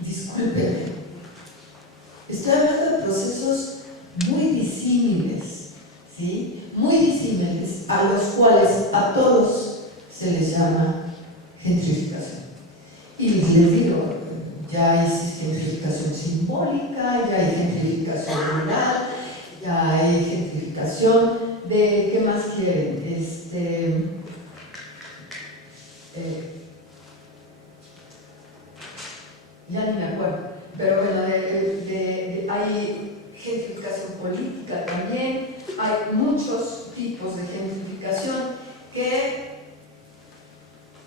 discúlpenme, estoy hablando de procesos muy disímiles, ¿sí? Muy disímiles, a los cuales a todos se les llama gentrificación. Y les digo, ya hay gentrificación simbólica, ya hay gentrificación rural, ya hay gentrificación de, ¿qué más quieren? Ya ni me acuerdo, pero bueno, hay gentrificación política también, hay muchos tipos de gentrificación que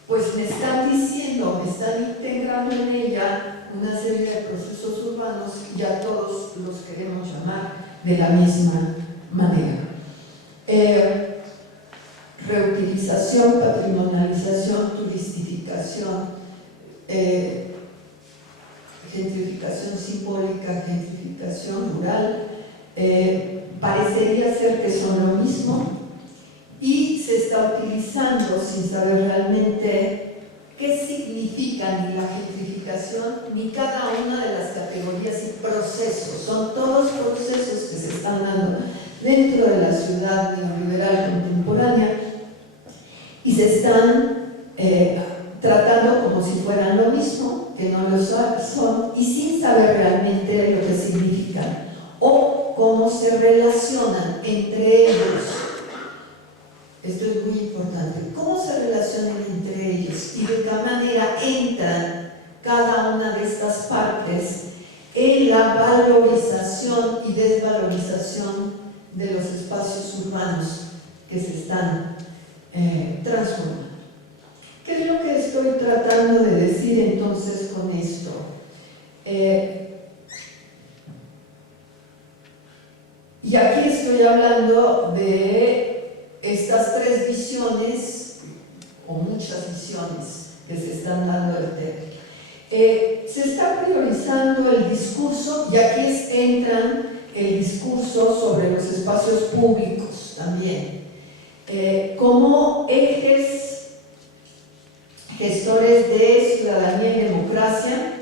pues me están diciendo, me están integrando en ella una serie de procesos urbanos y a todos los queremos llamar de la misma manera. reutilización, patrimonialización, turistificación, gentrificación simbólica, gentrificación rural, parecería ser que son lo mismo y se está utilizando sin saber realmente qué significa ni la gentrificación ni cada una de las categorías y procesos. Son todos procesos que se están dando dentro de la ciudad neoliberal contemporánea y se están tratando como si fueran lo mismo, que no lo son, y sin saber realmente lo que significan o cómo se relacionan entre ellos. Esto es muy importante. ¿Cómo se relacionan entre ellos y de qué manera entran cada una de estas partes en la valorización y desvalorización de los espacios urbanos que se están transformando? ¿Qué es lo que estoy tratando de decir entonces con esto? Y aquí estoy hablando de estas tres visiones, o muchas visiones, que se están dando del tema. Se está priorizando el discurso, y aquí entran el discurso sobre los espacios públicos también, como ejes gestores de ciudadanía y democracia,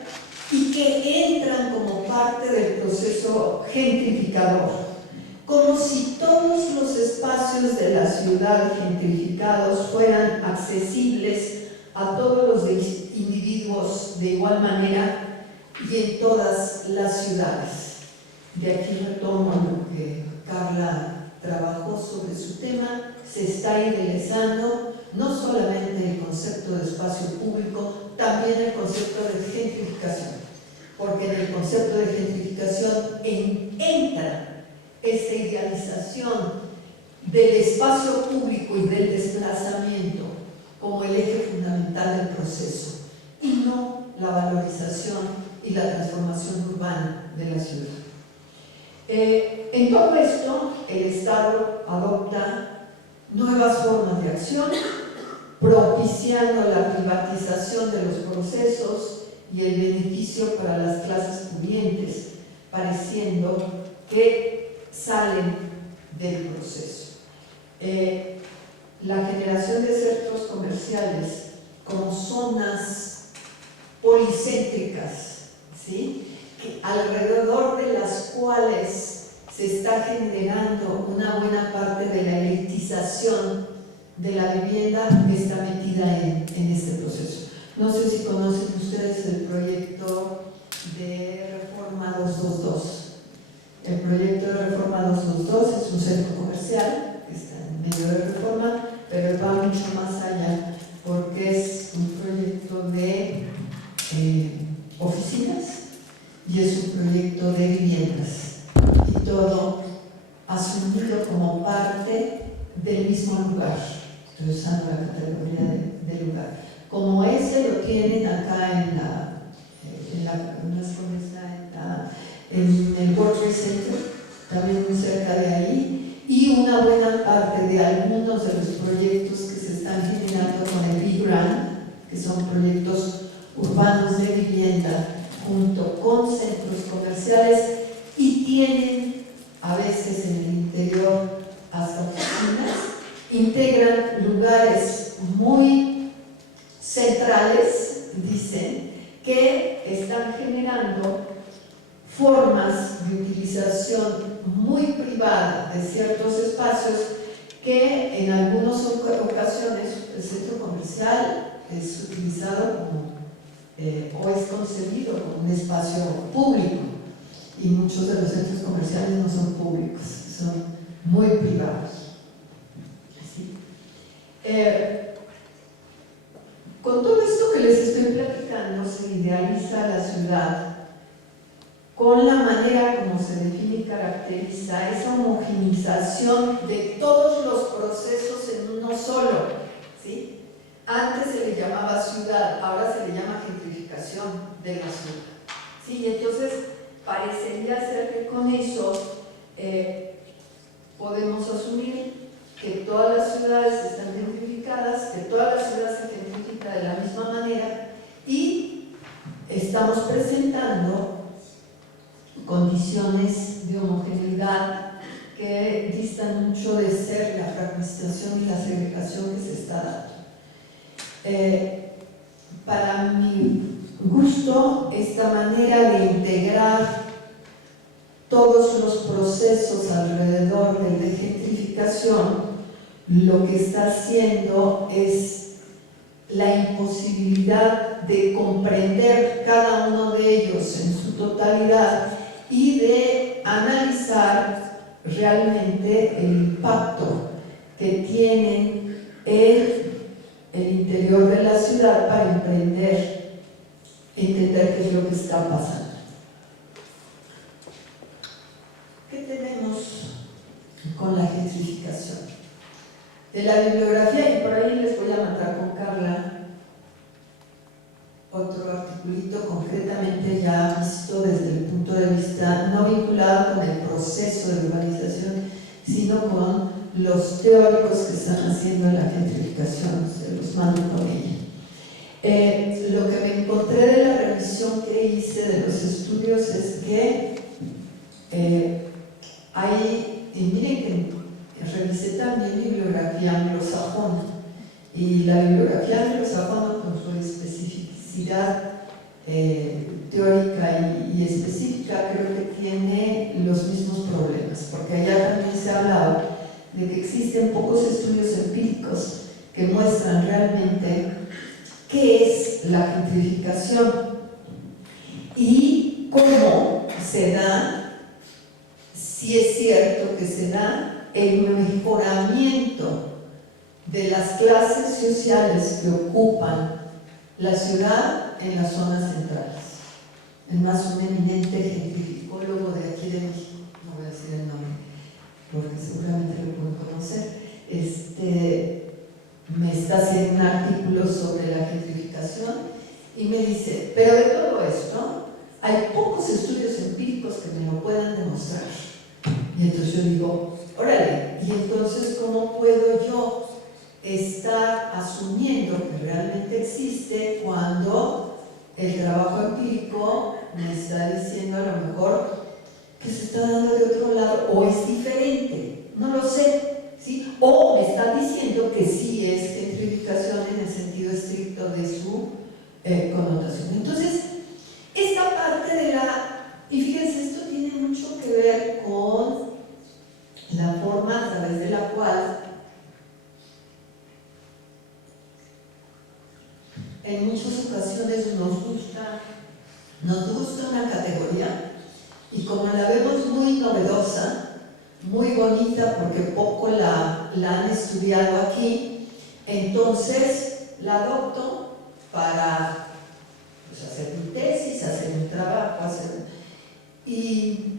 y que entran como parte del proceso gentrificador, como si todos los espacios de la ciudad gentrificados fueran accesibles a todos los individuos de igual manera y en todas las ciudades. De aquí retomo lo que Carla trabajó sobre su tema. Se está idealizando no solamente el concepto de espacio público, también el concepto de gentrificación, porque en el concepto de gentrificación entra esa idealización del espacio público y del desplazamiento como el eje fundamental del proceso, y no la valorización y la transformación urbana de la ciudad. En todo esto, el Estado adopta nuevas formas de acción, propiciando la privatización de los procesos y el beneficio para las clases pudientes, pareciendo que salen del proceso. La generación de centros comerciales como zonas policéntricas, ¿sí?, que alrededor de las cuales se está generando una buena parte de la elitización de la vivienda, está metida en este proceso. No sé si conocen ustedes el proyecto de Reforma 222. El proyecto de Reforma 222 es un centro comercial que está en medio de Reforma, pero va mucho más allá porque es un proyecto de oficinas y es un proyecto de viviendas, y todo asumido como parte del mismo lugar. Estoy usando la categoría de lugar. Como ese lo tienen acá en el World Trade Center, también muy cerca de ahí, y una buena parte de algunos de los proyectos que se están generando con el Big Grant, que son proyectos urbanos de vivienda junto con centros comerciales, y tienen a veces en el interior hasta oficinas, integran lugares muy centrales, dicen, que están generando formas de utilización muy privada de ciertos espacios que en algunas ocasiones el centro comercial es utilizado como o es concebido como un espacio público, y muchos de los centros comerciales no son públicos, son muy privados. ¿Sí? Con todo esto que les estoy platicando, se idealiza la ciudad con la manera como se define y caracteriza esa homogenización de todos los procesos en uno solo, ¿sí? Antes se le llamaba ciudad, ahora se le llama gentrificación de la ciudad, ¿sí? Y entonces parecería ser que con eso podemos asumir que todas las ciudades están realidad que distan mucho de ser la fragmentación y la segregación que se está dando. Para mi gusto, esta manera de integrar todos los procesos alrededor de gentrificación, lo que está haciendo es la imposibilidad de comprender cada uno de ellos en su totalidad y de analizar realmente el impacto que tienen en el interior de la ciudad para entender qué es lo que está pasando. ¿Qué tenemos con la gentrificación? De la bibliografía, y por ahí les voy a mandar con Carla otro articulito concretamente ya visto desde el punto de vista no vinculado con el proceso de urbanización, sino con los teóricos que están haciendo la gentrificación, se los mando con ella. Lo que me encontré de la revisión que hice de los estudios es que hay, y miren que revisé también bibliografía anglosajona, y la bibliografía anglosajona con su especificidad teórica y específica creo que tiene los mismos problemas, porque allá también se ha hablado de que existen pocos estudios empíricos que muestran realmente qué es la gentrificación y cómo se da, si es cierto que se da, el mejoramiento de las clases sociales que ocupan la ciudad en las zonas centrales. Es más, un eminente gentrificólogo de aquí de México, no voy a decir el nombre, porque seguramente lo pueden conocer, me está haciendo un artículo sobre la gentrificación y me dice, pero de todo esto, hay pocos estudios empíricos que me lo puedan demostrar. Y entonces yo digo, órale, ¿y entonces cómo puedo yo estar asumiendo que realmente existe cuando el trabajo empírico me está diciendo a lo mejor que se está dando de otro lado o es diferente? No lo sé, ¿sí? O me está diciendo que sí es gentrificación en el sentido estricto de su connotación. Entonces, esta parte de y fíjense, esto tiene mucho que ver con la forma a través de la cual en muchas ocasiones nos gusta una categoría y como la vemos muy novedosa, muy bonita porque poco la han estudiado aquí, entonces la adopto para hacer mi tesis, hacer un trabajo, y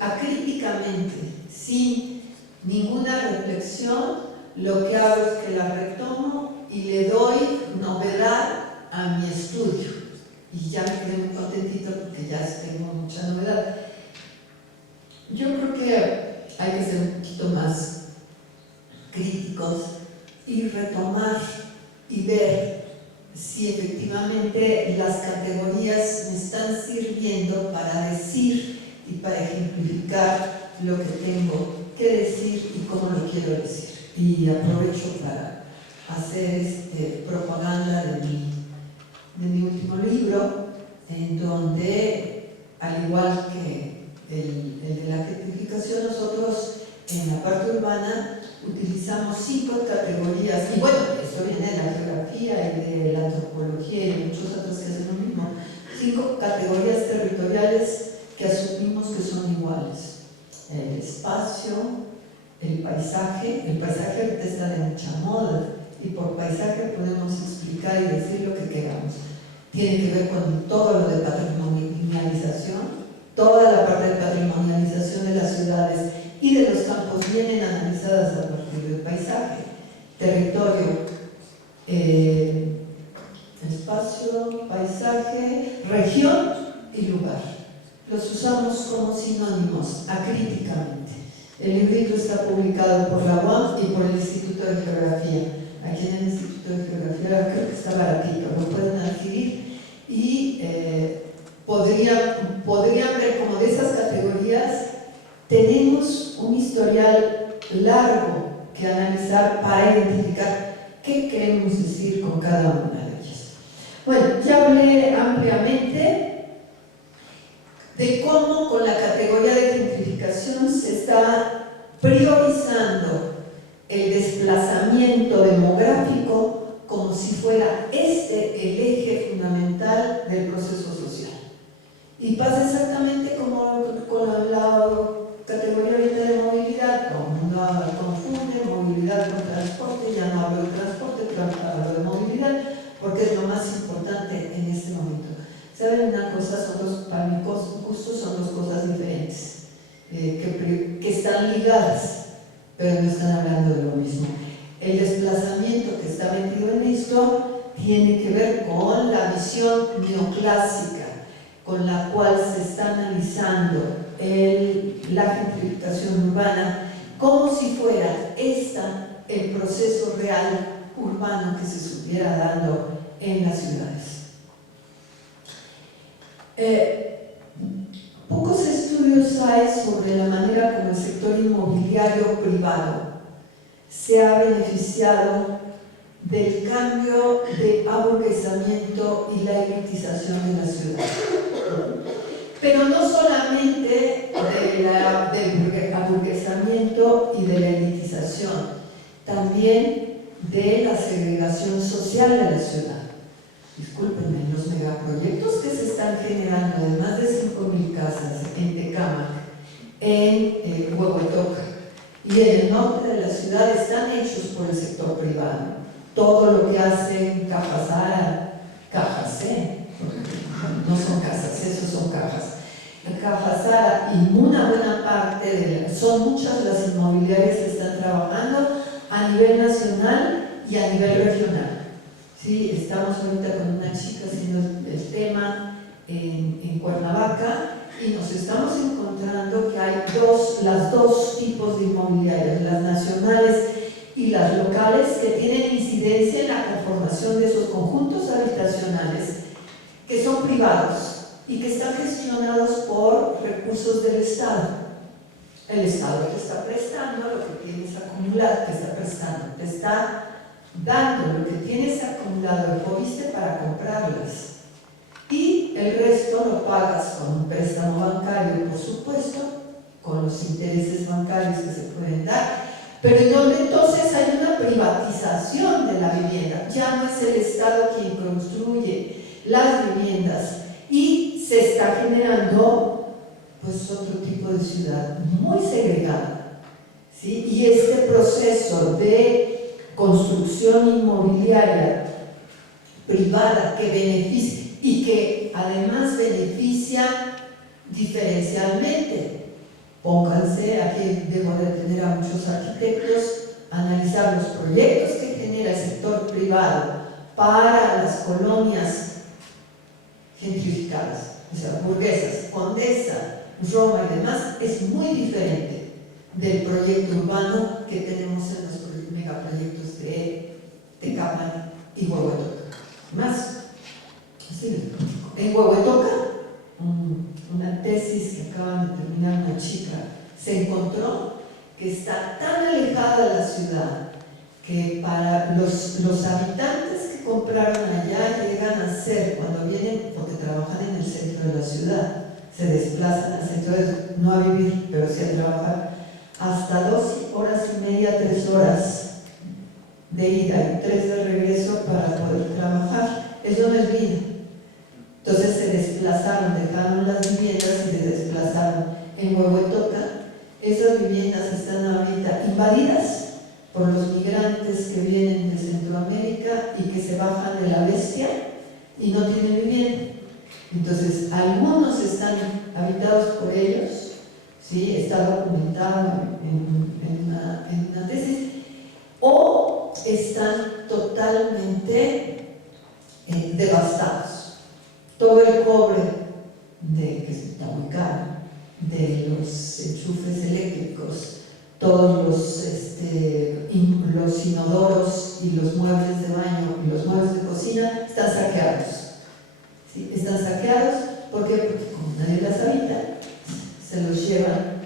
acríticamente, sin ninguna reflexión, lo que hago es que la retomo y le doy novedad a mi estudio. Y ya me quedé muy contentito porque ya tengo mucha novedad. Yo creo que hay que ser un poquito más críticos y retomar y ver si efectivamente las categorías me están sirviendo para decir y para ejemplificar lo que tengo que decir y cómo lo quiero decir. Y aprovecho para hacer propaganda de mi último libro, en donde, al igual que el de la gentrificación, nosotros en la parte urbana utilizamos 5 categorías, y bueno, esto viene de la geografía y de la antropología y de muchos otros que hacen lo mismo, 5 categorías territoriales que asumimos que son iguales: el espacio, el paisaje ahorita está de mucha moda, y por paisaje podemos explicar y decir lo que queramos. Tiene que ver con todo lo de patrimonialización, toda la parte de patrimonialización de las ciudades y de los campos vienen analizadas a partir del paisaje, territorio, espacio, paisaje, región y lugar. Los usamos como sinónimos acríticamente. El librito está publicado por la UAM y por el Instituto de Geografía. Aquí en el Instituto de Geografía creo que está baratito, lo pueden adquirir y podrían ver como de esas categorías. Tenemos un historial largo que analizar para identificar qué queremos decir con cada una de ellas. Bueno, ya hablé ampliamente de cómo con la categoría de gentrificación se está priorizando el desplazamiento demográfico como si fuera el eje fundamental del proceso social. Y pasa exactamente como con la categoría ahorita de movilidad. Todo el mundo confunde movilidad con transporte, ya no hablo de transporte, pero hablo de movilidad, porque es lo más importante en este momento. ¿Saben una cosa? Para mi gusto son dos cosas diferentes, que están ligadas, pero no están hablando de lo mismo. El desplazamiento que está metido en esto tiene que ver con la visión neoclásica con la cual se está analizando la gentrificación urbana como si fuera el proceso real urbano que se estuviera dando en las ciudades. Pocos estudios hay sobre la manera como el sector inmobiliario privado se ha beneficiado del cambio de aburguesamiento y la elitización en la ciudad. Pero no solamente del aburguesamiento y de la elitización, también de la segregación social de la ciudad. Discúlpenme, los megaproyectos que se están generando de más de 5.000 casas en Tecámac, en Huehuetoca y en el norte de la ciudad están hechos por el sector privado. Todo lo que hacen Cajasara, no son casas, esos son cajas. Cajasara y una buena parte son muchas las inmobiliarias que están trabajando a nivel nacional y a nivel regional. Sí, estamos ahorita con una chica haciendo el tema en Cuernavaca y nos estamos encontrando que hay las dos tipos de inmobiliarias, las nacionales y las locales, que tienen incidencia en la conformación de esos conjuntos habitacionales que son privados y que están gestionados por recursos del Estado. El Estado te está prestando lo que tienes acumulado, te está dando lo que tienes acumulado de cobiste para comprarlas. Y el resto lo pagas con un préstamo bancario, por supuesto, con los intereses bancarios que se pueden dar, pero en donde entonces hay una privatización de la vivienda. Ya no es el Estado quien construye las viviendas y se está generando pues otro tipo de ciudad muy segregada, ¿sí? Y este proceso de construcción inmobiliaria privada que beneficia y que además beneficia diferencialmente. Pónganse, aquí debo de tener a muchos arquitectos, analizar los proyectos que genera el sector privado para las colonias gentrificadas, o sea, burguesas, Condesa, Roma y demás, es muy diferente del proyecto urbano que tenemos en los megaproyectos de Tecámac y Huehuetoca. Más, sí, en Huehuetoca, una tesis que acaban de terminar una chica, se encontró que está tan alejada de la ciudad que para los habitantes que compraron allá llegan a ser, cuando vienen, porque trabajan en el centro de la ciudad, se desplazan al centro, no a vivir, pero sí a trabajar, hasta 2 horas y media, 3 horas de ida y 3 de regreso para poder trabajar. Eso no es vida. Entonces se desplazaron, dejaron las viviendas y se desplazaron. En Huehuetoca, esas viviendas están ahorita invadidas por los migrantes que vienen de Centroamérica y que se bajan de la bestia y no tienen vivienda. Entonces, algunos están habitados por ellos, ¿sí? Está documentado en una tesis, o están totalmente devastados. Todo el cobre, que está muy caro, de los enchufes eléctricos, todos los inodoros y los muebles de baño y los muebles de cocina están saqueados. ¿Sí? Están saqueados ¿Por qué? Porque como nadie las habita, se los llevan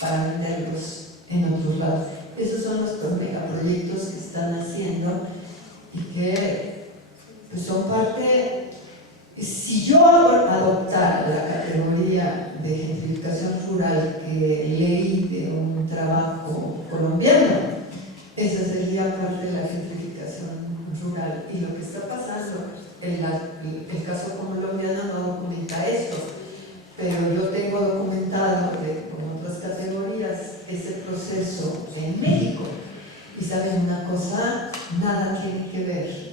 para venderlos en otros lados. Esos son los megaproyectos que están haciendo y que pues, son parte. Si yo adoptara la categoría de gentrificación rural que leí de un trabajo colombiano, esa sería parte de la gentrificación rural. Y lo que está pasando, el caso colombiano no documenta esto, pero yo tengo documentado con otras categorías ese proceso en México. Y saben una cosa, nada tiene que ver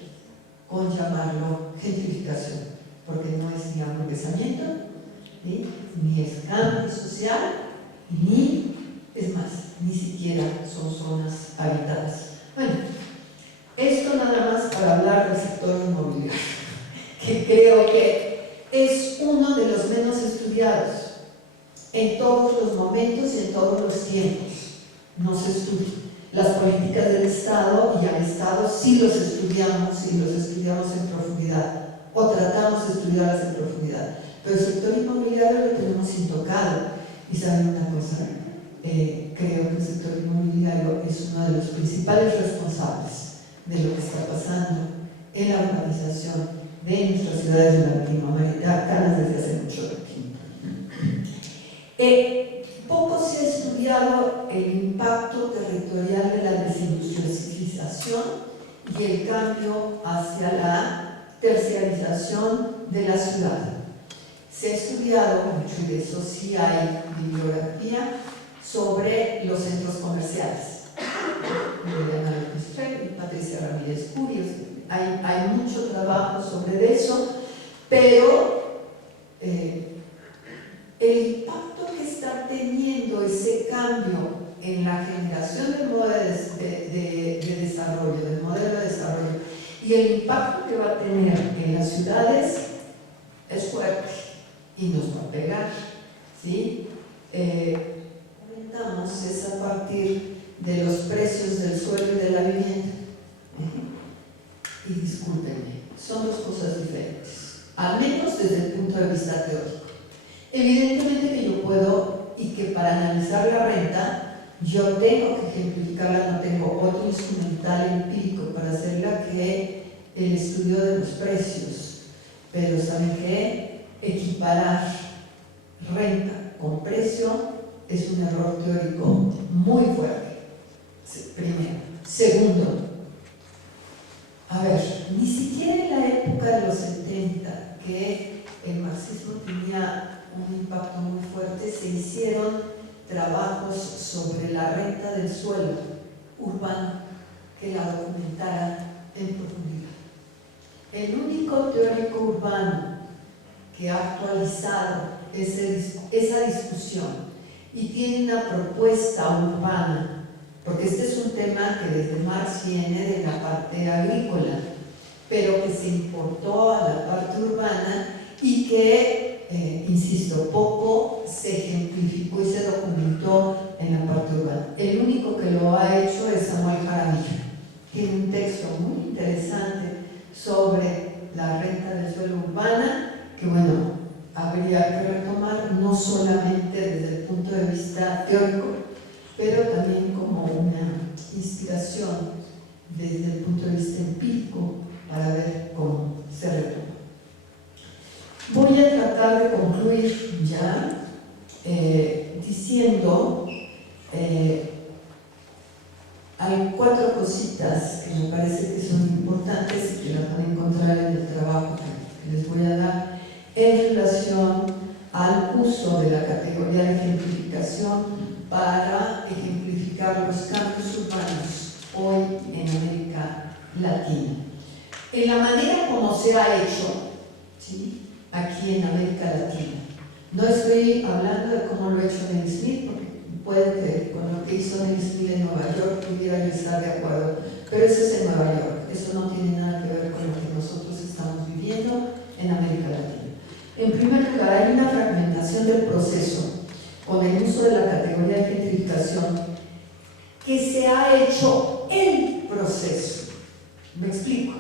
con llamarlo gentrificación, porque no es ni aburguesamiento, ¿sí? Ni es cambio social, ni, es más, ni siquiera son zonas habitadas. Bueno, esto nada más para hablar del sector inmobiliario, que creo que es uno de los menos estudiados en todos los momentos y en todos los tiempos. No se estudia. Las políticas del Estado y al Estado sí los estudiamos y los estudiamos en profundidad, o tratamos de estudiarlas en profundidad, pero el sector inmobiliario lo tenemos intocado. Y saben una cosa, creo que el sector inmobiliario es uno de los principales responsables de lo que está pasando en la urbanización de nuestras ciudades latinoamericanas desde hace mucho tiempo. Poco se ha estudiado el impacto territorial de la desindustrialización y el cambio hacia la terciarización de la ciudad. Se ha estudiado mucho, y de eso sí hay bibliografía, sobre los centros comerciales. Patricia Ramírez Curios, hay mucho trabajo sobre eso, pero el impacto que está teniendo ese cambio en la generación del modelo de desarrollo, del modelo de desarrollo, y el impacto que va a tener en las ciudades es fuerte y nos va a pegar, ¿sí? Comentamos es a partir de los precios del suelo y de la vivienda. Y discúlpenme, son dos cosas diferentes, al menos desde el punto de vista teórico. Evidentemente que yo puedo, y que para analizar la renta, yo tengo que ejemplificarla, no tengo otro instrumental empírico para hacerla que el estudio de los precios. Pero ¿saben qué? Equiparar renta con precio es un error teórico muy fuerte. Primero. Segundo, a ver, ni siquiera en la época de los 70, que el marxismo tenía un impacto muy fuerte, se hicieron trabajos sobre la renta del suelo urbano que la documentaran en profundidad. El único teórico urbano que ha actualizado esa discusión y tiene una propuesta urbana, porque este es un tema que desde Marx viene de la parte agrícola, pero que se importó a la parte urbana y que insisto, poco se ejemplificó y se documentó en la parte urbana. El único que lo ha hecho es Samuel Jaramillo. Tiene un texto muy interesante sobre la renta del suelo urbana, que bueno, habría que retomar no solamente desde el punto de vista teórico, pero también como una inspiración desde el punto de vista empírico para ver cómo se retoma. Voy a tratar de concluir ya diciendo hay 4 cositas que me parece que son importantes y que las van a encontrar en el trabajo que les voy a dar en relación al uso de la categoría de gentrificación para ejemplificar los cambios urbanos hoy en América Latina. En la manera como se ha hecho, ¿sí?, aquí en América Latina. No estoy hablando de cómo lo ha hecho Nelly Smith, porque puede que con lo que hizo Nelly Smith en Nueva York pudiera yo estar de acuerdo, pero eso es en Nueva York, eso no tiene nada que ver con lo que nosotros estamos viviendo en América Latina. En primer lugar, hay una fragmentación del proceso con el uso de la categoría de gentrificación que se ha hecho el proceso. ¿Me explico?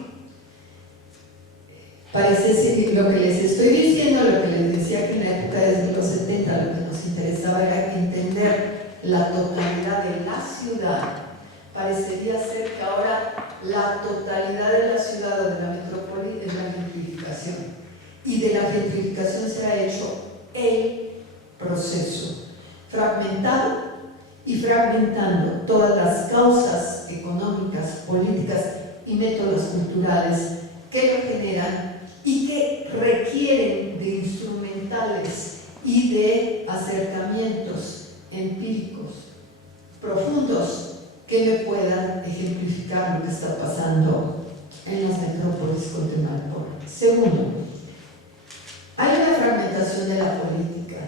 Parece ser, lo que les estoy diciendo, lo que les decía que en la época de los 70 lo que nos interesaba era entender la totalidad de la ciudad. Parecería ser que ahora la totalidad de la ciudad o de la metrópoli es la gentrificación. Y de la gentrificación se ha hecho el proceso fragmentado y fragmentando todas las causas económicas, políticas y métodos culturales que lo generan y que requieren de instrumentales y de acercamientos empíricos profundos que me puedan ejemplificar lo que está pasando en las metrópolis contemporáneas. Segundo, hay una fragmentación de la política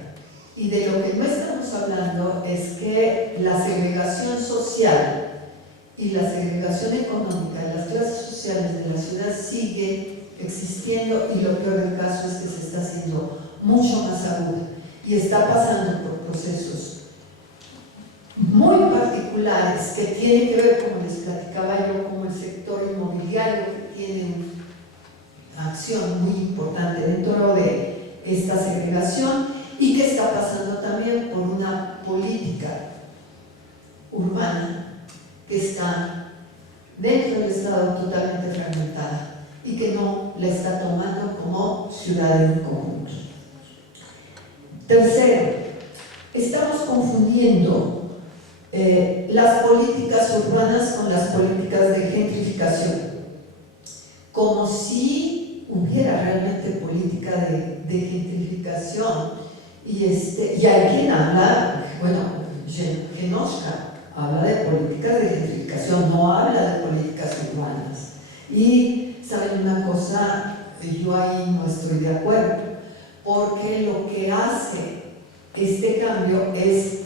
y de lo que no estamos hablando es que la segregación social y la segregación económica de las clases sociales de la ciudad sigue existiendo y lo peor del caso es que se está haciendo mucho más aguda y está pasando por procesos muy particulares que tienen que ver, como les platicaba yo, como el sector inmobiliario que tiene una acción muy importante dentro de esta segregación y que está pasando también por una política urbana que está dentro del Estado totalmente fragmentada y que no la está tomando como ciudad en conjunto. Tercero, estamos confundiendo las políticas urbanas con las políticas de gentrificación, como si hubiera realmente política de gentrificación. Y hay quien habla, bueno, Genoshka habla de políticas de gentrificación, no habla de políticas urbanas. Y saben una cosa, yo ahí no estoy de acuerdo, porque lo que hace este cambio es,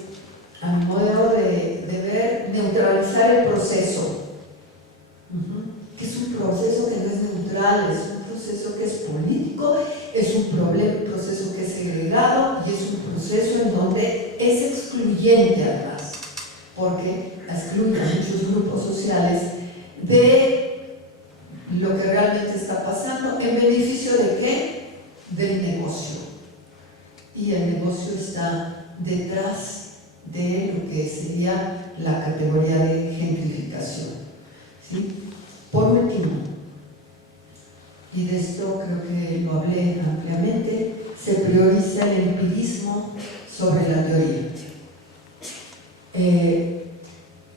a mi modo de ver, neutralizar el proceso, que es un proceso que no es neutral, es un proceso que es político, es un proceso que es segregado y es un proceso en donde es excluyente además, porque excluye a muchos grupos sociales de lo que realmente está pasando, ¿en beneficio de qué? Del negocio. Y el negocio está detrás de lo que sería la categoría de gentrificación, ¿sí? Por último, y de esto creo que lo hablé ampliamente, se prioriza el empirismo sobre la teoría.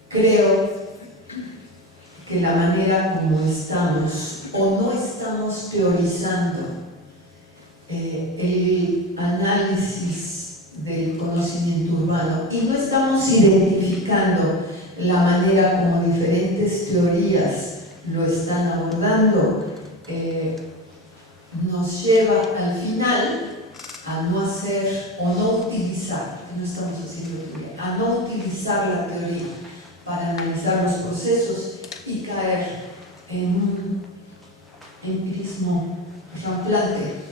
Creo que la manera como estamos o no estamos teorizando el análisis del conocimiento urbano y no estamos identificando la manera como diferentes teorías lo están abordando, nos lleva al final a no hacer o no utilizar, no estamos haciendo teoría, a no utilizar la teoría para analizar los procesos y caer en un empirismo ramplante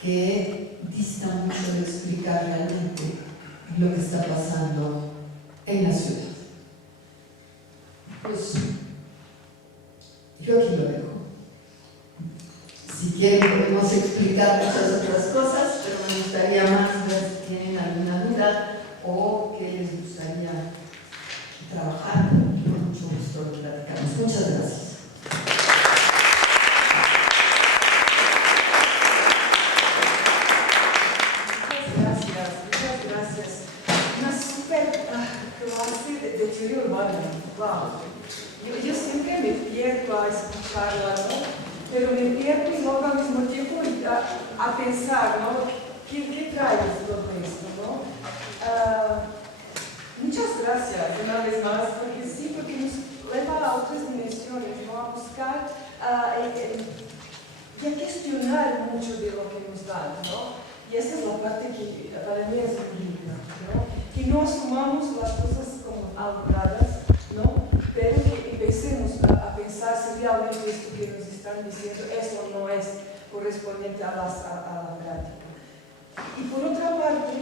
que dista mucho de explicar realmente lo que está pasando en la ciudad. Pues yo aquí lo dejo. Si quieren podemos explicar muchas otras cosas, pero me gustaría más ver si tienen alguna duda o que les gustaría trabajar. Con mucho gusto lo platicamos. Muchas gracias. Muchas gracias. Una súper clase de teoría urbana. Wow. Yo siempre me pierdo a escucharla, ¿no? Pero me pierdo y luego al mismo tiempo a pensar, ¿no? ¿Qué trae todo esto, no? Muchas gracias una vez más, porque sí, porque nos lleva a otras dimensiones, ¿no? A buscar y a cuestionar mucho de lo que nos dan, ¿no? Y esta es la parte que para mí es muy linda, ¿no? Que no asumamos las cosas como algo dadas, ¿no? Pero que empecemos a pensar si realmente esto que nos están diciendo es o no es correspondiente a la práctica. Y por otra parte,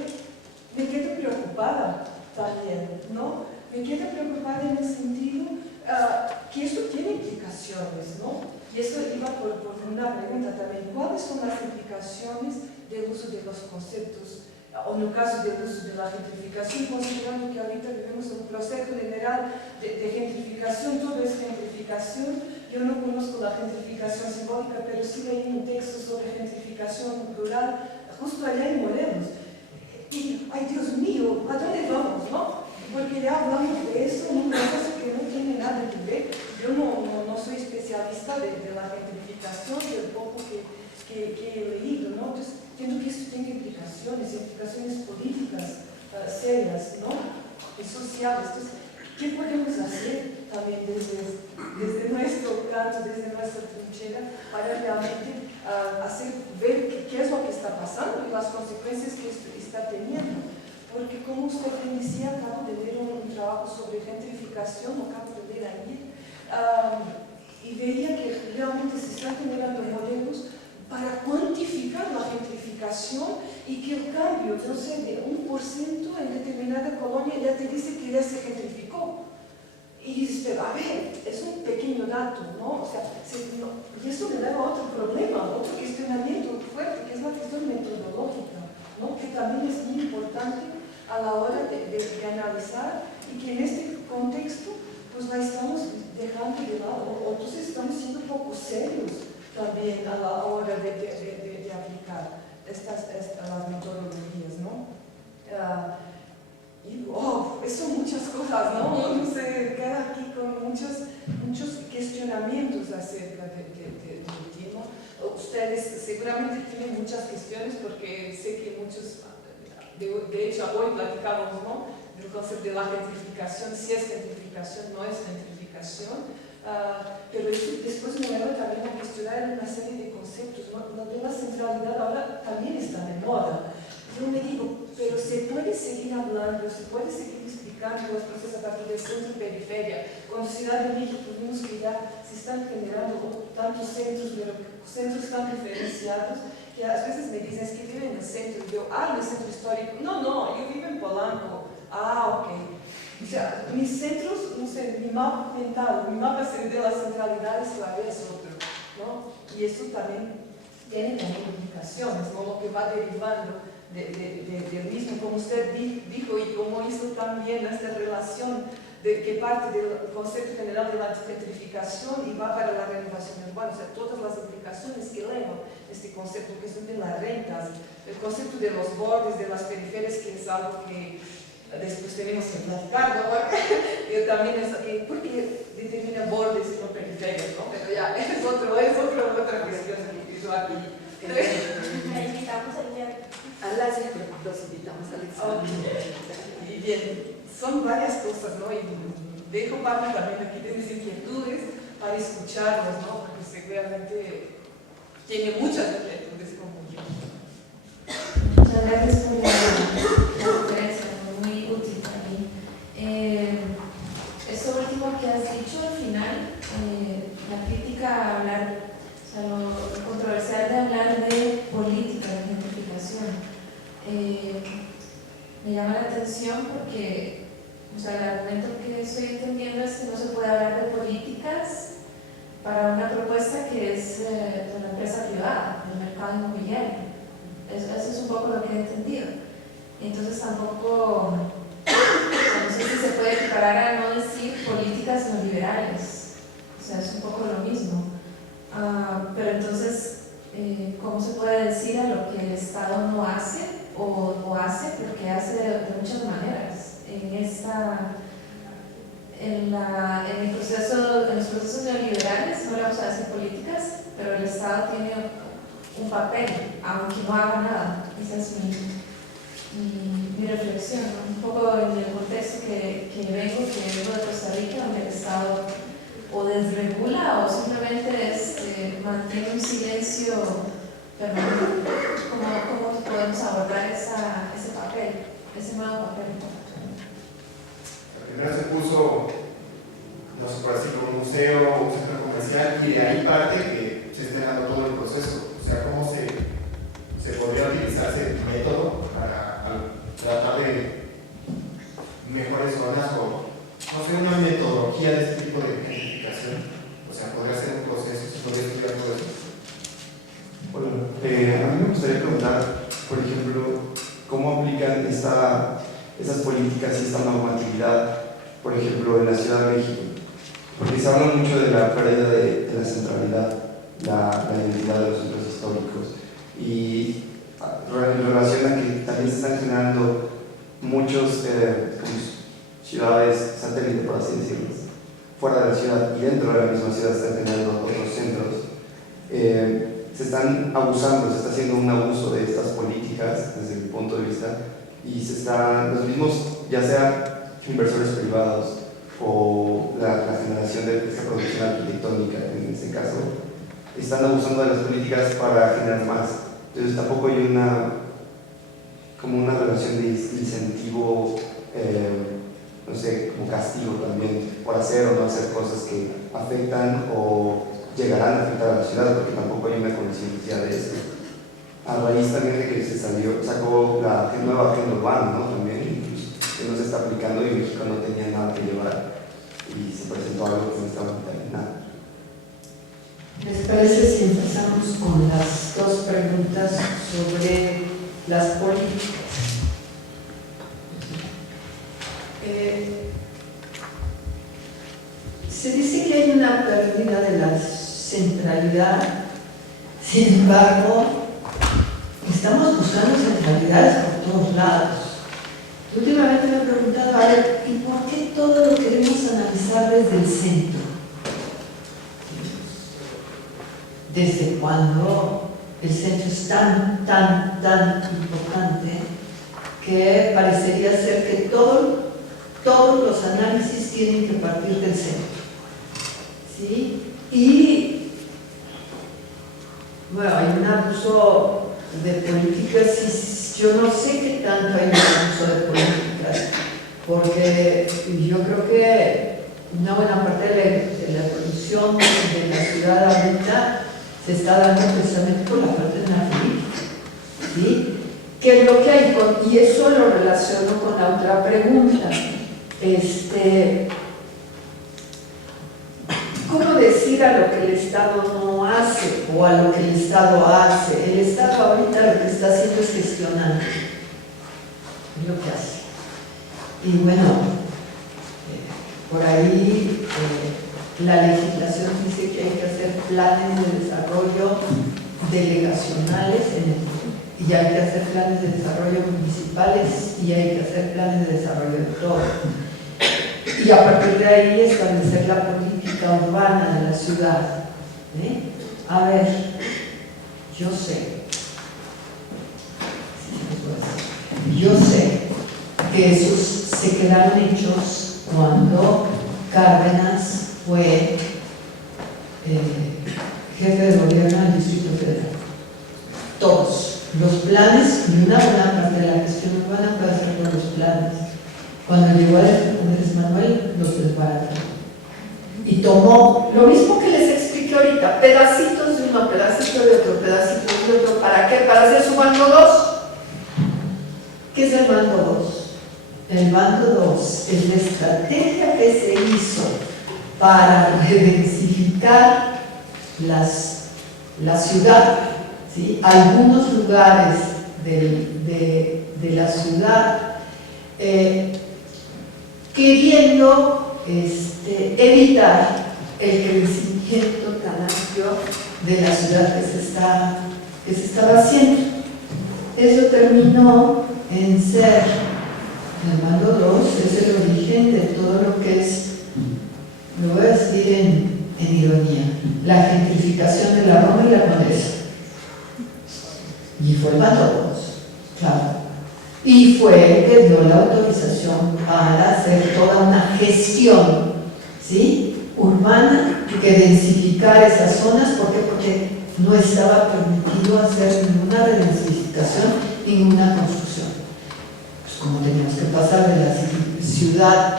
me quedo preocupada también, ¿no? Me quedo preocupada en el sentido que esto tiene implicaciones, ¿no? Y eso iba por una pregunta también. ¿Cuáles son las implicaciones del uso de los conceptos, o en el caso del uso de la gentrificación, considerando que ahorita vivimos un proceso general de gentrificación, todo es gentrificación? Yo no conozco la gentrificación simbólica, pero sí leí un texto sobre gentrificación rural, justo allá en Morelos. Y, ay Dios mío, ¿a dónde vamos, no? Porque ya hablamos de eso, una cosa que no tiene nada que ver. Yo no soy especialista de la gentrificación, del poco que he leído, ¿no? Entonces, entiendo que esto tiene implicaciones políticas serias, ¿no? Y sociales. Entonces, ¿qué podemos hacer también desde nuestro canto, desde nuestra trinchera, para realmente hacer ver qué es lo que está pasando y las consecuencias que esto está teniendo? Porque como usted bien decía, acabo de leer un trabajo sobre gentrificación, acabo de leer ayer, y veía que realmente se están generando modelos para cuantificar la gentrificación y que el cambio, no sé, de 1% en determinada colonia ya te dice que ya se gentrificó. Y dices, pero a ver, es un pequeño dato, ¿no? O sea, y eso me da otro problema, otro cuestionamiento fuerte, que es la cuestión metodológica, ¿no? Que también es muy importante a la hora de analizar, y que en este contexto pues la estamos dejando de lado, o entonces estamos siendo poco serios también a la hora de aplicar las metodologías, ¿no? Son muchas cosas, ¿no? Uno se queda aquí con muchos cuestionamientos acerca del tema. Ustedes seguramente tienen muchas cuestiones, porque sé que muchos, de hecho hoy platicamos, ¿no?, del concepto de la gentrificación, si es gentrificación, no es gentrificación, pero eso después me lleva también a cuestionar una serie de conceptos, ¿no? La centralidad ahora también está de moda. Yo me digo, pero se puede seguir hablando, se puede seguir explicando los procesos a partir del centro y periferia. Con Ciudad de México vimos que ya se están generando tantos centros, pero centros tan diferenciados, que a veces me dicen, es que viven en el centro. Y yo, en el centro histórico. No, yo vivo en Polanco. Ok. O sea, mis centros, no sé, mi mapa mental, mi mapa de las centralidades todavía es otro, ¿no? Y eso también tiene también implicaciones, ¿no? Lo que va derivando del mismo, como usted dijo, y como hizo también esta relación que parte del concepto general de la gentrificación y va para la renovación urbana, o sea, todas las implicaciones que eleva este concepto, que son de las rentas, el concepto de los bordes, de las periferias, que es algo que después tenemos que platicar, ¿no? Yo también porque determina bordes y no periferias, ¿no? Pero ya, es otra cuestión que yo aquí. La invitamos al día. Los invitamos al examen. Okay. Y bien, son varias cosas, ¿no? Y dejo parte también aquí de mis inquietudes para escucharlos, ¿no? Porque seguramente tiene muchas inquietudes como yo. Muchas gracias por la conferencia, muy útil para mí. Eso último que has dicho al final, la crítica a hablar, o sea, lo controversial de hablar de política, de gentrificación, me llama la atención porque, o sea, el argumento que estoy entendiendo es que no se puede hablar de políticas para una propuesta que es de una empresa privada, del mercado inmobiliario. Eso es un poco lo que he entendido. Entonces tampoco, no sé si se puede equiparar a no decir políticas neoliberales. O sea, es un poco lo mismo. Pero entonces, ¿cómo se puede decir a lo que el Estado no hace o hace? Porque hace de muchas maneras. En los procesos neoliberales no le vamos a decir políticas, pero el Estado tiene un papel, aunque no haga nada. Esa es mi reflexión, ¿no? Un poco en el contexto que vengo de Costa Rica, donde el Estado o desregula o simplemente mantiene un silencio permanente. ¿Cómo podemos abordar ese papel, ese nuevo papel? Primero se puso, no sé por decirlo, un museo, un centro comercial, y de ahí parte que se esté dando todo el proceso. O sea, cómo se podría utilizar ese método para tratar de mejores zonas, o no sé, una metodología de este tipo de gentrificación. O sea, ¿Se podría hacer un proceso? ¿Se podría estudiar todo eso? Bueno, a mí me gustaría preguntar, por ejemplo, ¿cómo aplican esas políticas y esta normatividad, por ejemplo, en la Ciudad de México? Porque se habla mucho de la pérdida de la centralidad, la identidad de los centros históricos, y en relación a que también se están generando muchos ciudades satélite, por así decirlo, fuera de la ciudad y dentro de la misma ciudad se están generando otros centros. Se están abusando, se está haciendo un abuso de estas políticas desde mi punto de vista, y los mismos, ya sea inversores privados o la generación de esta producción arquitectónica en este caso, están abusando de las políticas para generar más. Entonces tampoco hay como una relación de incentivo, no sé, como castigo también, por hacer o no hacer cosas que afectan o llegarán a afectar a la ciudad, porque tampoco hay una conciencia de eso. A raíz también de que sacó la nueva agenda urbana, ¿no? También, que no se está aplicando y México no tenía nada que llevar y se presentó algo que no estaba en nada. ¿Les parece si empezamos con las dos preguntas sobre las políticas? Se dice que hay una pérdida de la centralidad, sin embargo, estamos buscando centralidades por todos lados. Últimamente me he preguntado, a ver, ¿y por qué todo lo queremos analizar desde el centro? ¿Desde cuando el centro es tan importante que parecería ser que todos los análisis tienen que partir del centro? ¿Sí? Y bueno, hay un abuso de políticas y yo no sé qué tanto hay un abuso de políticas, porque yo creo que una buena parte de la evolución de la ciudad ahorita se está dando precisamente por la falta de una política, ¿sí? ¿Qué es lo que hay? Y eso lo relaciono con la otra pregunta. ¿Cómo decir a lo que el Estado no hace o a lo que el Estado hace? El Estado ahorita lo que está haciendo es gestionar, es lo que hace. Y bueno, por ahí la legislación dice que hay que hacer planes de desarrollo delegacionales y hay que hacer planes de desarrollo municipales y hay que hacer planes de desarrollo de todo. Y a partir de ahí establecer la política urbana de la ciudad. A ver, yo sé que esos se quedaron hechos cuando Cárdenas fue jefe de gobierno del Distrito Federal. Todos los planes y una buena parte de la gestión urbana puede hacer con los planes. Cuando llegó Andrés Manuel, los desbarató. Y tomó lo mismo que les expliqué ahorita, pedacitos de uno, pedacitos de otro, pedacitos de otro. ¿Para qué? Para hacer su bando 2. ¿Qué es el bando 2? El bando 2 es la estrategia que se hizo para redensificar la ciudad, ¿sí? Algunos lugares de la ciudad, queriendo evitar el crecimiento tan amplio de la ciudad que se estaba haciendo. Eso terminó en ser, el bando 2 es el origen de todo lo que es, lo voy a decir en ironía, la gentrificación de la Roma y la Condesa. Y fue el bando 2, claro. Y fue el que dio la autorización para hacer toda una gestión, ¿sí?, urbana que densificara esas zonas. ¿Por qué? Porque no estaba permitido hacer ninguna redensificación, ninguna construcción. Pues como teníamos que pasar de la ciudad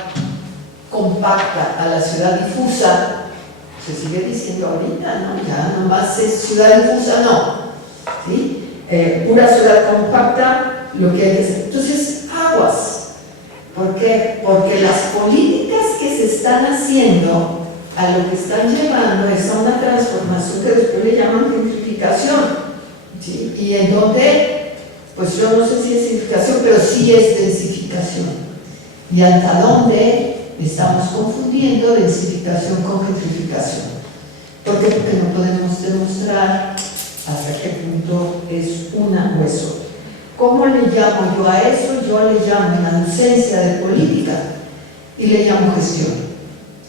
compacta a la ciudad difusa, se sigue diciendo ahorita, ¿no? Ya nomás es ciudad difusa, no, ¿sí? Pura ciudad compacta, lo que hay que hacer. Entonces, aguas. ¿Por qué? Porque las políticas que se están haciendo a lo que están llevando es a una transformación que después le llaman gentrificación, ¿sí? Y en donde, pues yo no sé si es gentrificación, pero sí es densificación. Y hasta dónde estamos confundiendo densificación con gentrificación. ¿Por qué? Porque no podemos demostrar hasta qué punto es una o es otra. ¿Cómo le llamo yo a eso? Yo le llamo una ausencia de política y le llamo gestión.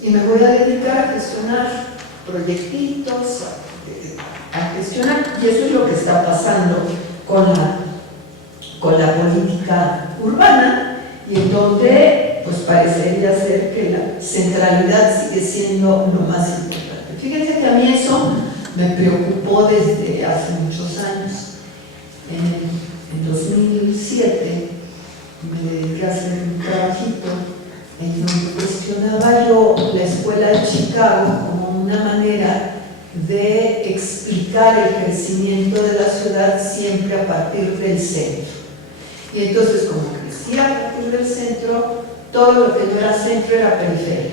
Y me voy a dedicar a gestionar proyectitos, a gestionar, y eso es lo que está pasando con la política urbana, y en donde pues parecería ser que la centralidad sigue siendo lo más importante. Fíjense que a mí eso me preocupó desde hace muchos años. En 2007 me dediqué a hacer un trabajito en donde cuestionaba yo la escuela de Chicago como una manera de explicar el crecimiento de la ciudad siempre a partir del centro. Y entonces, como crecía a partir del centro, todo lo que no era centro era periferia,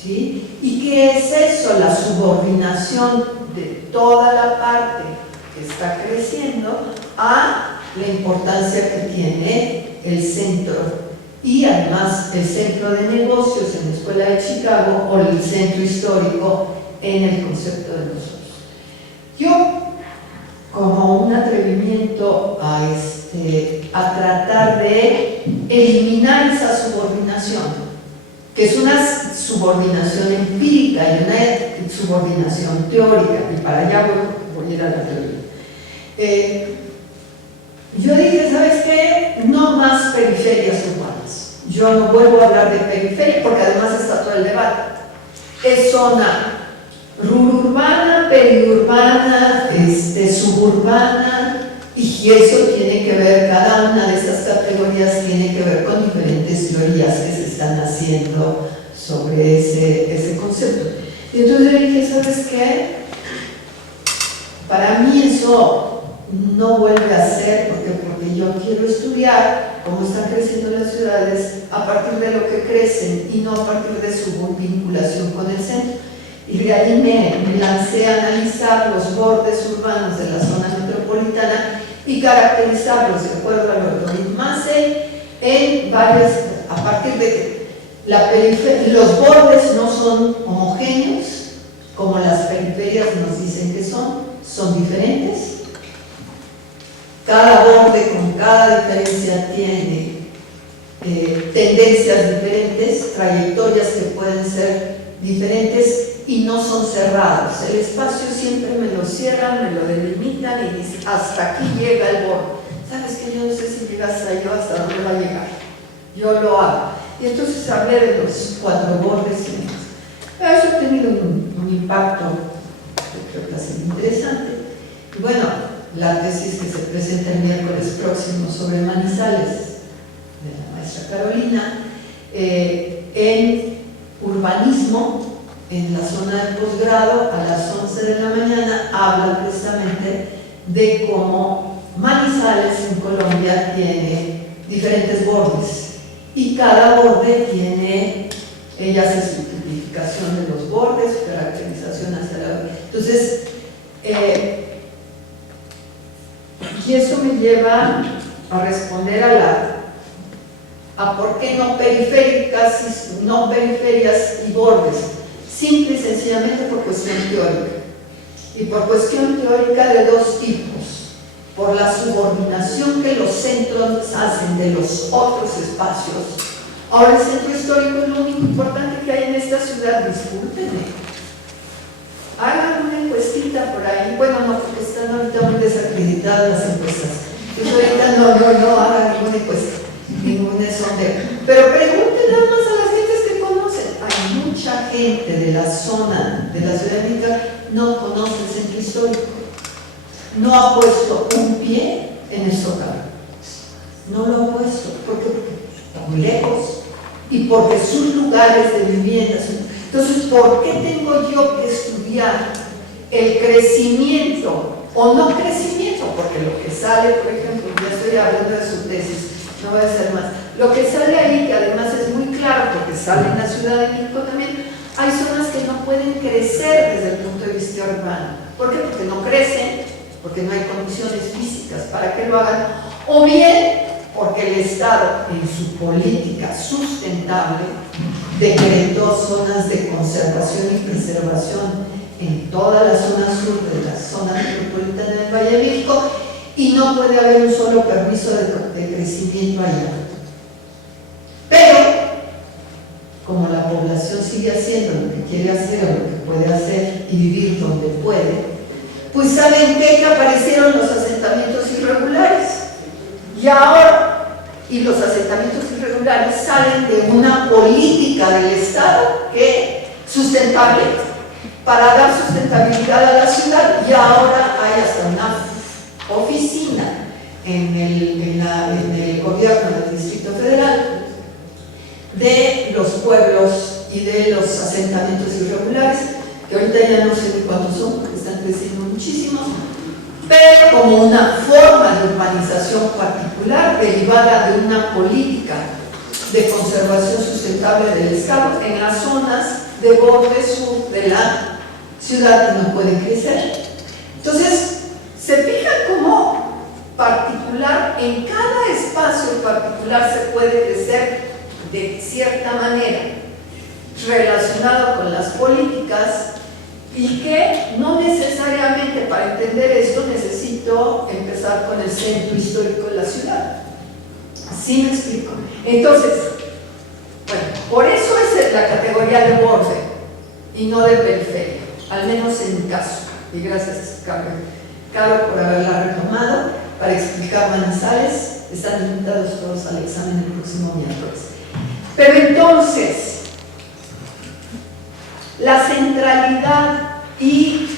¿sí? ¿Y qué es eso? La subordinación de toda la parte que está creciendo a la importancia que tiene el centro. Y además el centro de negocios en la Escuela de Chicago o el centro histórico en el concepto de nosotros. Yo, como un atrevimiento a tratar de eliminar esa subordinación, que es una subordinación empírica y una subordinación teórica, y para allá voy a ir a la teoría. Yo dije, ¿sabes qué? No más periferias urbanas. Yo no vuelvo a hablar de periferia porque además está todo el debate. Es zona urbana, periurbana, suburbana, y eso tiene que ver, cada una de esas categorías tiene que ver con diferentes teorías que se están haciendo sobre ese concepto. Y entonces dije, ¿sabes qué? Para mí eso no vuelve a ser, porque yo quiero estudiar cómo están creciendo las ciudades a partir de lo que crecen y no a partir de su vinculación con el centro. Y de ahí me lancé a analizar los bordes urbanos de la zona metropolitana y caracterizarlos de acuerdo a lo de Massey en varias, a partir de que los bordes no son homogéneos, como las periferias nos dicen que son diferentes. Cada borde con cada diferencia tiene tendencias diferentes, trayectorias que pueden ser diferentes y no son cerrados. El espacio siempre me lo cierran, me lo delimitan y dicen, hasta aquí llega el borde. ¿Sabes qué? Yo no sé si llegas ahí o hasta dónde va a llegar. Yo lo hago. Y entonces hablé de los 4 bordes y demás. Pero eso ha tenido un impacto que creo que ha sido interesante. Y bueno, la tesis que se presenta el miércoles próximo sobre Manizales, de la maestra Carolina, en urbanismo, en la zona de posgrado, a las 11 de la mañana, habla precisamente de cómo Manizales en Colombia tiene diferentes bordes y cada borde tiene, ella hace su tipificación de los bordes, su caracterización hacia la... Entonces, y eso me lleva a responder a por qué no periféricas, no periferias y bordes, simple y sencillamente por cuestión teórica. Y por cuestión teórica de 2 tipos. Por la subordinación que los centros hacen de los otros espacios. Ahora el centro histórico es lo único importante que hay en esta ciudad, discúlpenme. Hagan una encuestita por ahí. Bueno, no, porque están ahorita muy desacreditadas las encuestas. Entonces ahorita no hagan ninguna encuesta, ningún sondeo. Pero pregunten nada más a las gentes que conocen. Hay mucha gente de la zona de la Ciudad de México no conoce el centro histórico. No ha puesto un pie en el Zócalo. No lo ha puesto porque está muy lejos y porque sus lugares de vivienda son... Entonces, ¿por qué tengo yo que estudiar el crecimiento o no crecimiento? Porque lo que sale, por ejemplo, ya estoy hablando de su tesis, no voy a hacer más. Lo que sale ahí, que además es muy claro porque sale en la Ciudad de México también, hay zonas que no pueden crecer desde el punto de vista urbano. ¿Por qué? Porque no crecen, porque no hay condiciones físicas para que lo hagan, o bien porque el Estado, en su política sustentable, decretó zonas de conservación y preservación en toda la zona sur de la zona metropolitana del Valle de México, y no puede haber un solo permiso de crecimiento allá. Pero, como la población sigue haciendo lo que quiere hacer o lo que puede hacer y vivir donde puede, pues ¿saben qué? Que aparecieron los asentamientos irregulares. Y ahora, y los asentamientos irregulares salen de una política del Estado que sustentable, para dar sustentabilidad a la ciudad, y ahora hay hasta una oficina en el gobierno del Distrito Federal de los pueblos y de los asentamientos irregulares, que ahorita ya no sé ni cuántos son, porque están creciendo muchísimos, pero como una forma de urbanización particular derivada de una política de conservación sustentable del Estado en las zonas de borde sur de la ciudad que no pueden crecer. Entonces, se fijan cómo particular, en cada espacio particular se puede crecer de cierta manera relacionado con las políticas, y que no necesariamente para entender esto necesito empezar con el centro histórico de la ciudad. ¿Sí me explico? Entonces, bueno, por eso es la categoría de borde y no de periferia, al menos en mi caso, y gracias Carlos por haberla retomado para explicar Manizales. Están invitados todos al examen el próximo miércoles. Pero entonces, la centralidad y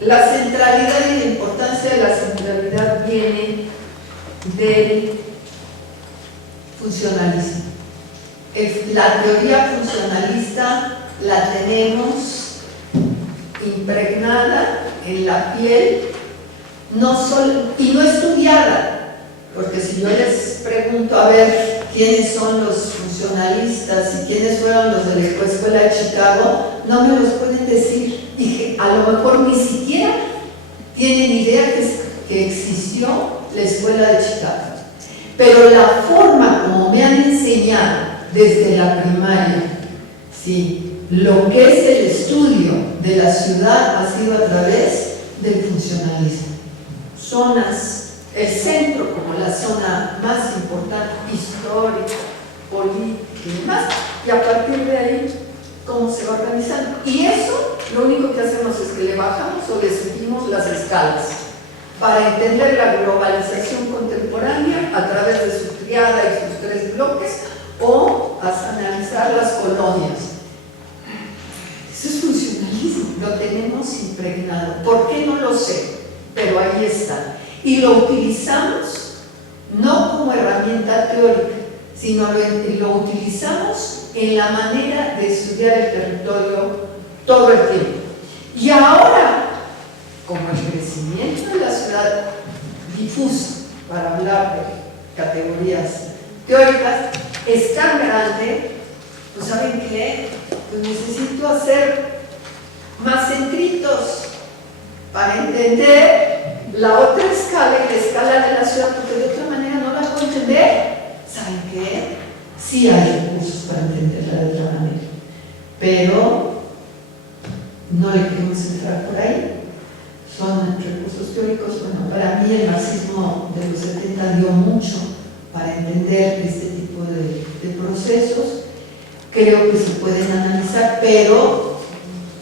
la importancia de la centralidad viene del funcionalismo. La teoría funcionalista la tenemos impregnada en la piel, y no estudiada, porque si yo les pregunto a ver quiénes son los funcionalistas y quiénes fueron los de la Escuela de Chicago, no me los pueden decir, y a lo mejor ni siquiera tienen idea que existió la Escuela de Chicago. Pero la forma como me han enseñado desde la primaria, ¿sí?, lo que es el estudio de la ciudad ha sido a través del funcionalismo. Zonas, el centro como la zona más importante, histórica, política y demás, y a partir de ahí, cómo se va organizando. Y eso, lo único que hacemos es que le bajamos o le subimos las escalas para entender la globalización contemporánea a través de su triada y sus tres bloques, o hasta analizar las colonias. Eso es funcionalismo, lo tenemos impregnado. ¿Por qué? No lo sé, pero ahí está. Y lo utilizamos no como herramienta teórica, sino lo utilizamos en la manera de estudiar el territorio todo el tiempo. Y ahora, como el crecimiento de la ciudad difusa, para hablar de categorías teóricas, es tan grande, pues ¿saben qué? Pues necesito hacer más centritos para entender la otra escala y la escala de la ciudad, porque de otra manera no la puedo entender. ¿Saben qué? Sí hay recursos para entenderla de otra manera, pero no le queremos entrar por ahí. Son recursos teóricos. Bueno, para mí el marxismo de los 70 dio mucho para entender este tipo de procesos. Creo que se pueden analizar, pero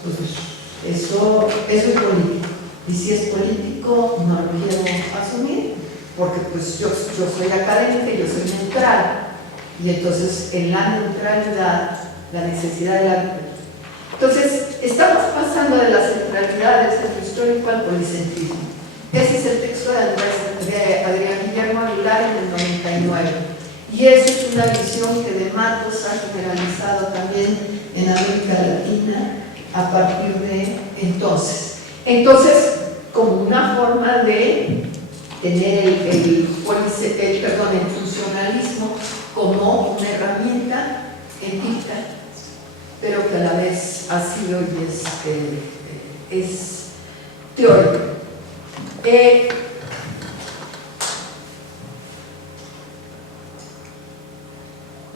pues, eso es político. Y si es político, no lo quiero asumir, porque pues yo soy académica y yo soy neutral. Y entonces, en la neutralidad, la necesidad de la... Entonces, estamos pasando de la centralidad del centro histórico al policentrismo. Ese es el texto de Adrián Guillermo Aguilar en el 99. Y eso es una visión que de Matos ha generalizado también en América Latina a partir de entonces. Entonces, como una forma de tener el funcionalismo como una herramienta empírica, pero que a la es teórico.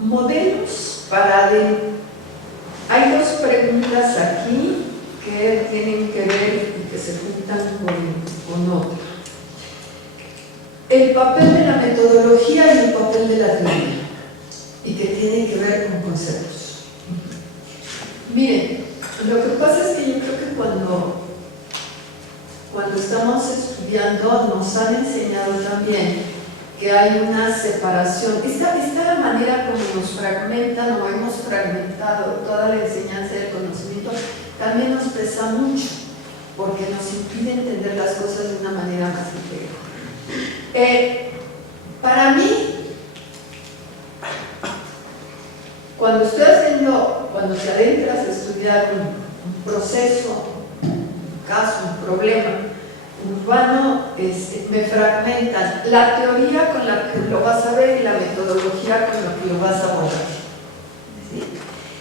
Modelos para... Hay dos preguntas aquí que tienen que ver y que se juntan con otro. El papel de la metodología y el papel de la teoría, y que tienen que ver con conceptos. Miren, lo que pasa es que yo creo que cuando estamos estudiando nos han enseñado también que hay una separación. Esta manera como nos fragmentan o hemos fragmentado toda la enseñanza del conocimiento también nos pesa mucho, porque nos impide entender las cosas de una manera más integral. Para mí, cuando te adentras a estudiar un proceso, un caso, un problema urbano, me fragmentan la teoría con la que lo vas a ver y la metodología con la que lo vas a abordar. ¿Sí?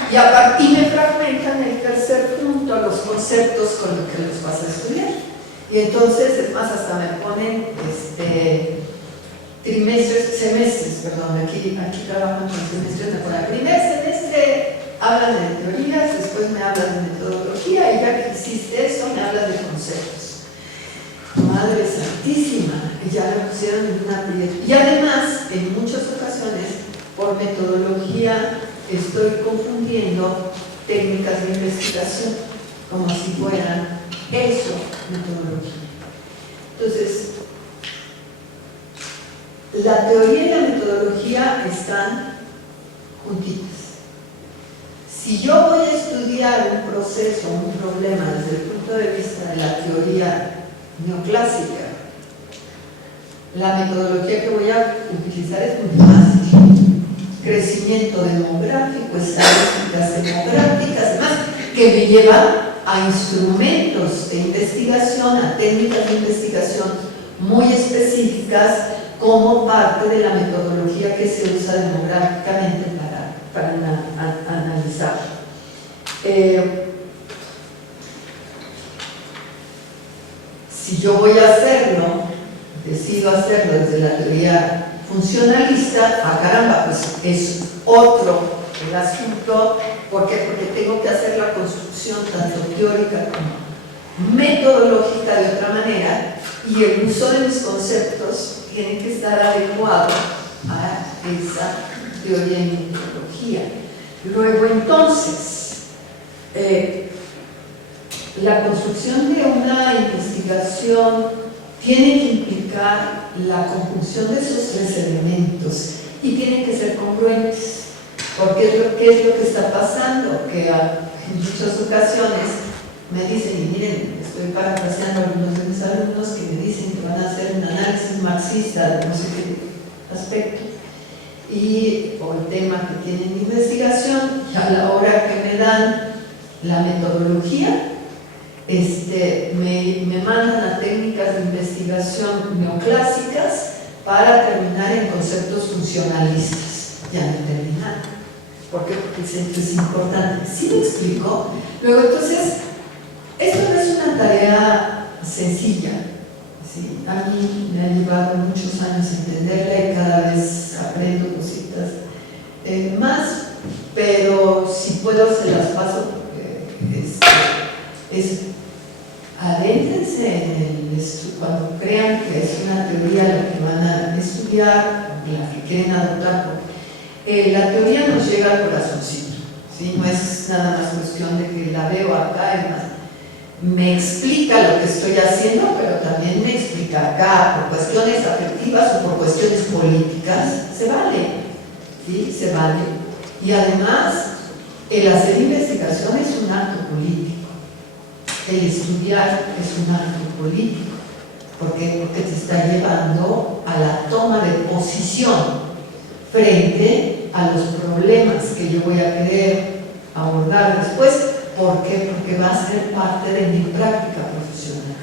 Y me fragmentan el tercer punto, los conceptos con los que los vas a estudiar. Y entonces, es más, hasta me ponen semestres, aquí trabajan con semestres de fuera. Primer semestre hablan de teorías, después me hablan de metodología, y ya que hiciste eso, me hablan de conceptos. Madre Santísima, ya lo pusieron en una piedra. Y además, en muchas ocasiones, por metodología, estoy confundiendo técnicas de investigación, como si fueran eso, metodología. Entonces, la teoría y la metodología están juntitas. Si yo voy a estudiar un proceso, un problema desde el punto de vista de la teoría neoclásica, la metodología que voy a utilizar es muy fácil. Crecimiento demográfico, estadísticas demográficas, demás, que me lleva a instrumentos de investigación, a técnicas de investigación muy específicas como parte de la metodología que se usa demográficamente para analizar. Si yo voy a hacerlo, decido hacerlo desde la teoría funcionalista, caramba, pues es otro el asunto. ¿Por qué? Porque tengo que hacer la construcción tanto teórica como metodológica de otra manera, y el uso de mis conceptos tiene que estar adecuado a esa teoría y metodología. Luego, entonces, la construcción de una investigación tiene que implicar la conjunción de esos tres elementos y tienen que ser congruentes, porque ¿qué es lo que está pasando? Que en muchas ocasiones me dicen, y miren, estoy parafraseando a algunos de mis alumnos que me dicen que van a hacer un análisis marxista de no sé qué aspecto, o el tema que tienen de investigación, y a la hora que me dan la metodología, me mandan a técnicas de investigación neoclásicas para terminar en conceptos funcionalistas. Ya no terminan. ¿Por qué? Porque el centro es importante. ¿Sí me explico? Luego, entonces, esto no es una tarea sencilla. ¿Sí? A mí me ha llevado muchos años entenderla y cada vez aprendo cositas más, pero si puedo se las paso porque adéntrense cuando crean que es una teoría la que van a estudiar, la que quieren adoptar. La teoría nos llega al corazoncito, ¿sí? No es nada más cuestión de que la veo acá, además me explica lo que estoy haciendo, pero también me explica acá, por cuestiones afectivas o por cuestiones políticas, se vale, ¿sí? Se vale. Y además, el hacer investigación es un acto político. El estudiar es un acto político. ¿Por qué? Porque te está llevando a la toma de posición frente a los problemas que yo voy a querer abordar después. ¿Por qué? Porque va a ser parte de mi práctica profesional.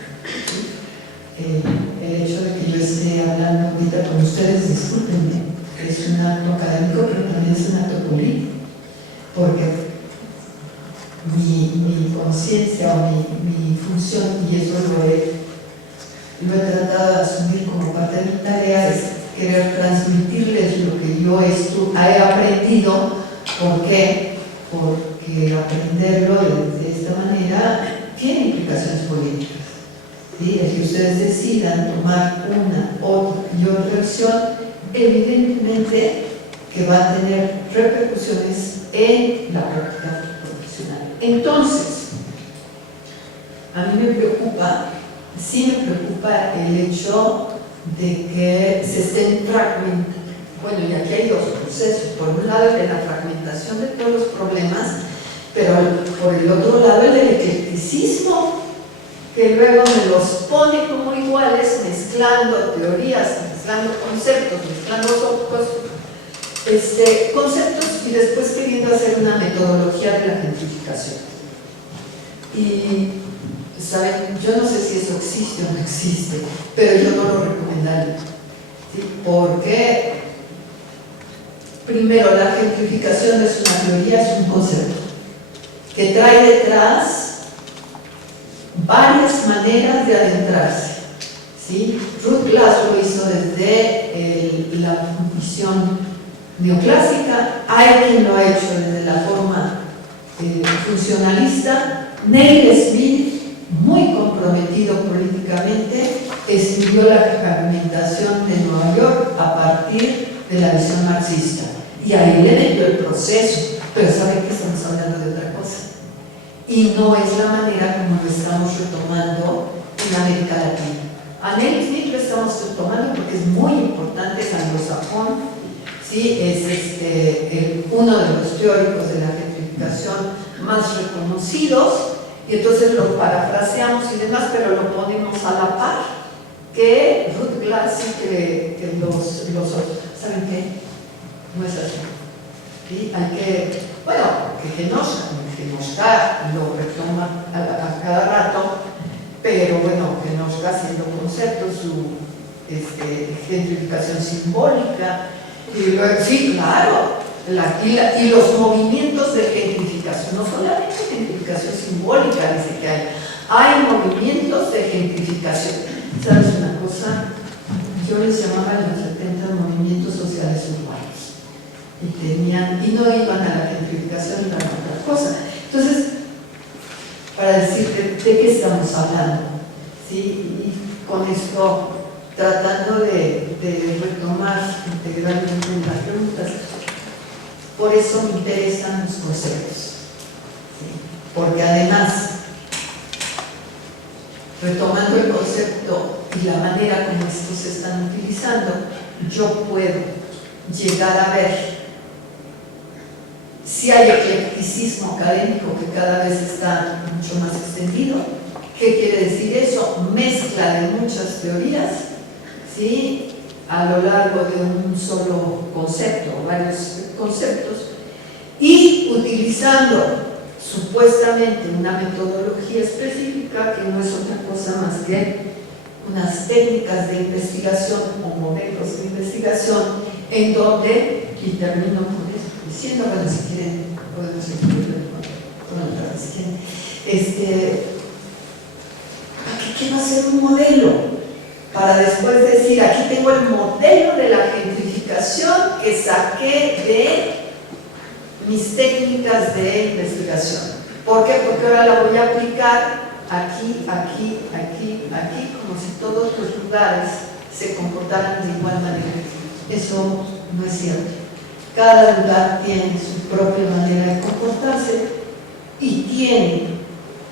El hecho de que yo esté hablando ahorita con ustedes, discúlpenme, es un acto académico, pero también es un acto político. Porque mi conciencia o mi función, y eso lo he tratado de asumir como parte de mi tarea, es querer transmitirles lo que yo he aprendido. ¿Por qué? Porque aprenderlo de esta manera tiene implicaciones políticas. ¿Sí? El que ustedes decidan tomar una, otra y otra opción, evidentemente que va a tener repercusiones en la práctica profesional. Entonces, a mí sí me preocupa el hecho de que se estén fragmentando. Bueno, y aquí hay dos procesos. Por un lado, el de la fragmentación de todos los problemas, pero por el otro lado, el del eclecticismo, que luego me los pone como iguales, mezclando teorías, mezclando conceptos, mezclando conceptos y después queriendo hacer una metodología de la gentrificación. Y, ¿saben? Yo no sé si eso existe o no existe, pero yo no lo recomendaría. ¿Sí? Porque, primero, la gentrificación no es una teoría, es un concepto que trae detrás varias maneras de adentrarse. ¿Sí? Ruth Glass lo hizo desde la visión neoclásica, hay quien lo ha hecho desde la forma funcionalista. Neil Smith, muy comprometido políticamente, escribió la fragmentación de Nueva York a partir de la visión marxista, y ahí le metió el proceso, pero saben que estamos hablando de otra cosa. Y no es la manera como lo estamos retomando en América Latina. A Neil Smith lo estamos retomando porque es muy importante. Es anglosajón, ¿sí? Es uno de los teóricos de la gentrificación más reconocidos, y entonces lo parafraseamos y demás, pero lo ponemos a la par que Ruth Glass y que los otros. ¿Saben qué? No es así. ¿Sí? Hay que, bueno, que Genoshka lo retoma a cada rato, pero bueno, Genoshka haciendo conceptos, su gentrificación simbólica, y luego, sí, claro, y los movimientos de gentrificación, no solamente gentrificación simbólica, dice que hay movimientos de gentrificación. ¿Sabes una cosa? Yo les llamaba en los 70 movimientos sociales urbanos. Y no iban a la gentrificación, iban a otra cosa. Entonces, para decirte de qué estamos hablando, ¿sí? Y con esto, tratando de retomar integralmente las preguntas, por eso me interesan los conceptos, ¿sí? Porque además, retomando el concepto y la manera como estos se están utilizando, yo puedo llegar a ver si hay eclecticismo académico que cada vez está mucho más extendido. ¿Qué quiere decir eso? Mezcla de muchas teorías, ¿sí? A lo largo de un solo concepto, varios conceptos, y utilizando supuestamente una metodología específica que no es otra cosa más que unas técnicas de investigación o modelos de investigación en donde, y termino con eso diciendo, bueno, si quieren podemos escribirlo con otra vez, si quieren, quiero hacer un modelo para después decir, aquí tengo el modelo de la gentrificación que saqué de mis técnicas de investigación. ¿Por qué? Porque ahora la voy a aplicar aquí, aquí, aquí, aquí, como si todos los lugares se comportaran de igual manera. Eso no es cierto. Cada lugar tiene su propia manera de comportarse y tiene,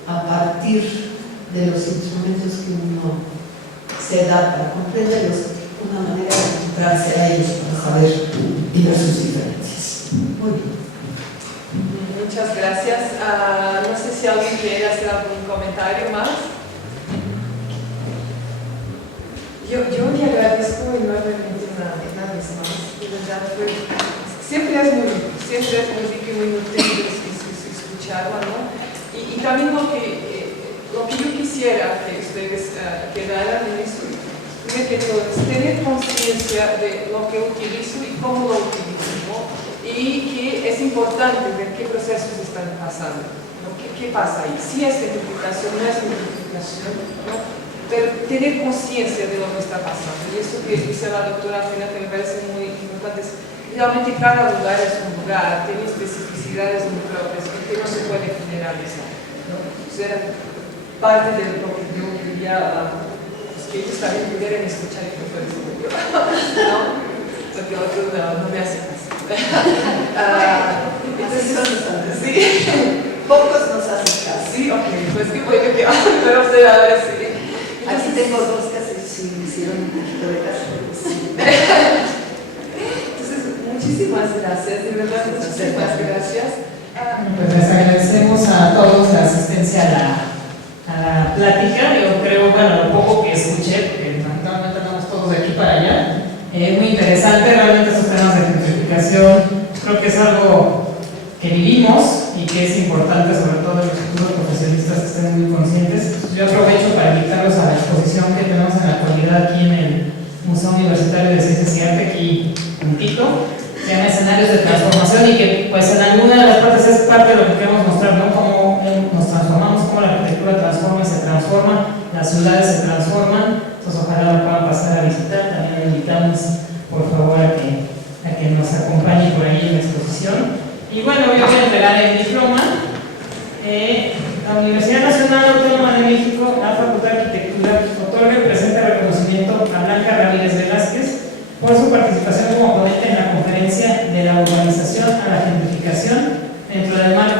a partir de los instrumentos que uno se da para comprenderlos, una manera de encontrarse a ellos para saber y ver sus diferencias. Muy bien. Muchas gracias. No sé si alguien quiere hacer algún comentario más. Yo le agradezco enormemente una vez más. De verdad, siempre es muy rico y muy nutrido escucharlo, ¿no? Y también lo que yo quisiera que ustedes quedaran en eso, es que todos tener conciencia de lo que utilizo y cómo lo utilizo, ¿no? Y y que es importante ver qué procesos están pasando, ¿no? ¿Qué pasa ahí? Si es gentrificación, no es gentrificación, ¿no? Pero tener conciencia de lo que está pasando. Y esto que dice la doctora Fina, que me parece muy importante, es que realmente cada lugar es un lugar, tiene especificidades muy propias, que no se puede generalizar, ¿no? O sea, parte de lo que yo quería, pues que ellos también pudieran escuchar y que fue yo, ¿no? Porque otros no me hacen caso. Entonces, sí. Pocos nos hacen caso. Sí, ok, pues qué bueno que pero usted ahora sí. Aquí tengo dos que sí me hicieron un poquito de caso. Entonces, muchísimas gracias, de verdad, muchísimas gracias. Pues les agradecemos a todos la asistencia a la plática. Yo creo, bueno, lo poco que escuché, porque lamentablemente andamos todos de aquí para allá, muy interesante. Realmente estos temas de gentrificación creo que es algo que vivimos y que es importante, sobre todo en los futuros profesionistas, que estén muy conscientes. Yo aprovecho para invitarlos a la exposición que tenemos en la actualidad aquí en el Museo Universitario de Ciencias y Arte, aquí juntito. Se llama Escenarios de Transformación y que pues en alguna de las partes es parte de lo que queremos mostrar, ¿no? Cómo nos transformamos, cómo la arquitectura transforma y se transforma, las ciudades se transforman. Entonces ojalá lo puedan pasar a visitar. También invitamos por favor a que nos acompañe por ahí en la exposición. Y bueno, yo voy a entregar el diploma. La Universidad Nacional Autónoma de México, la Facultad de Arquitectura, otorga el presente reconocimiento a Blanca Ramírez Velázquez por su participación como ponente en la conferencia de la urbanización a la gentrificación dentro del marco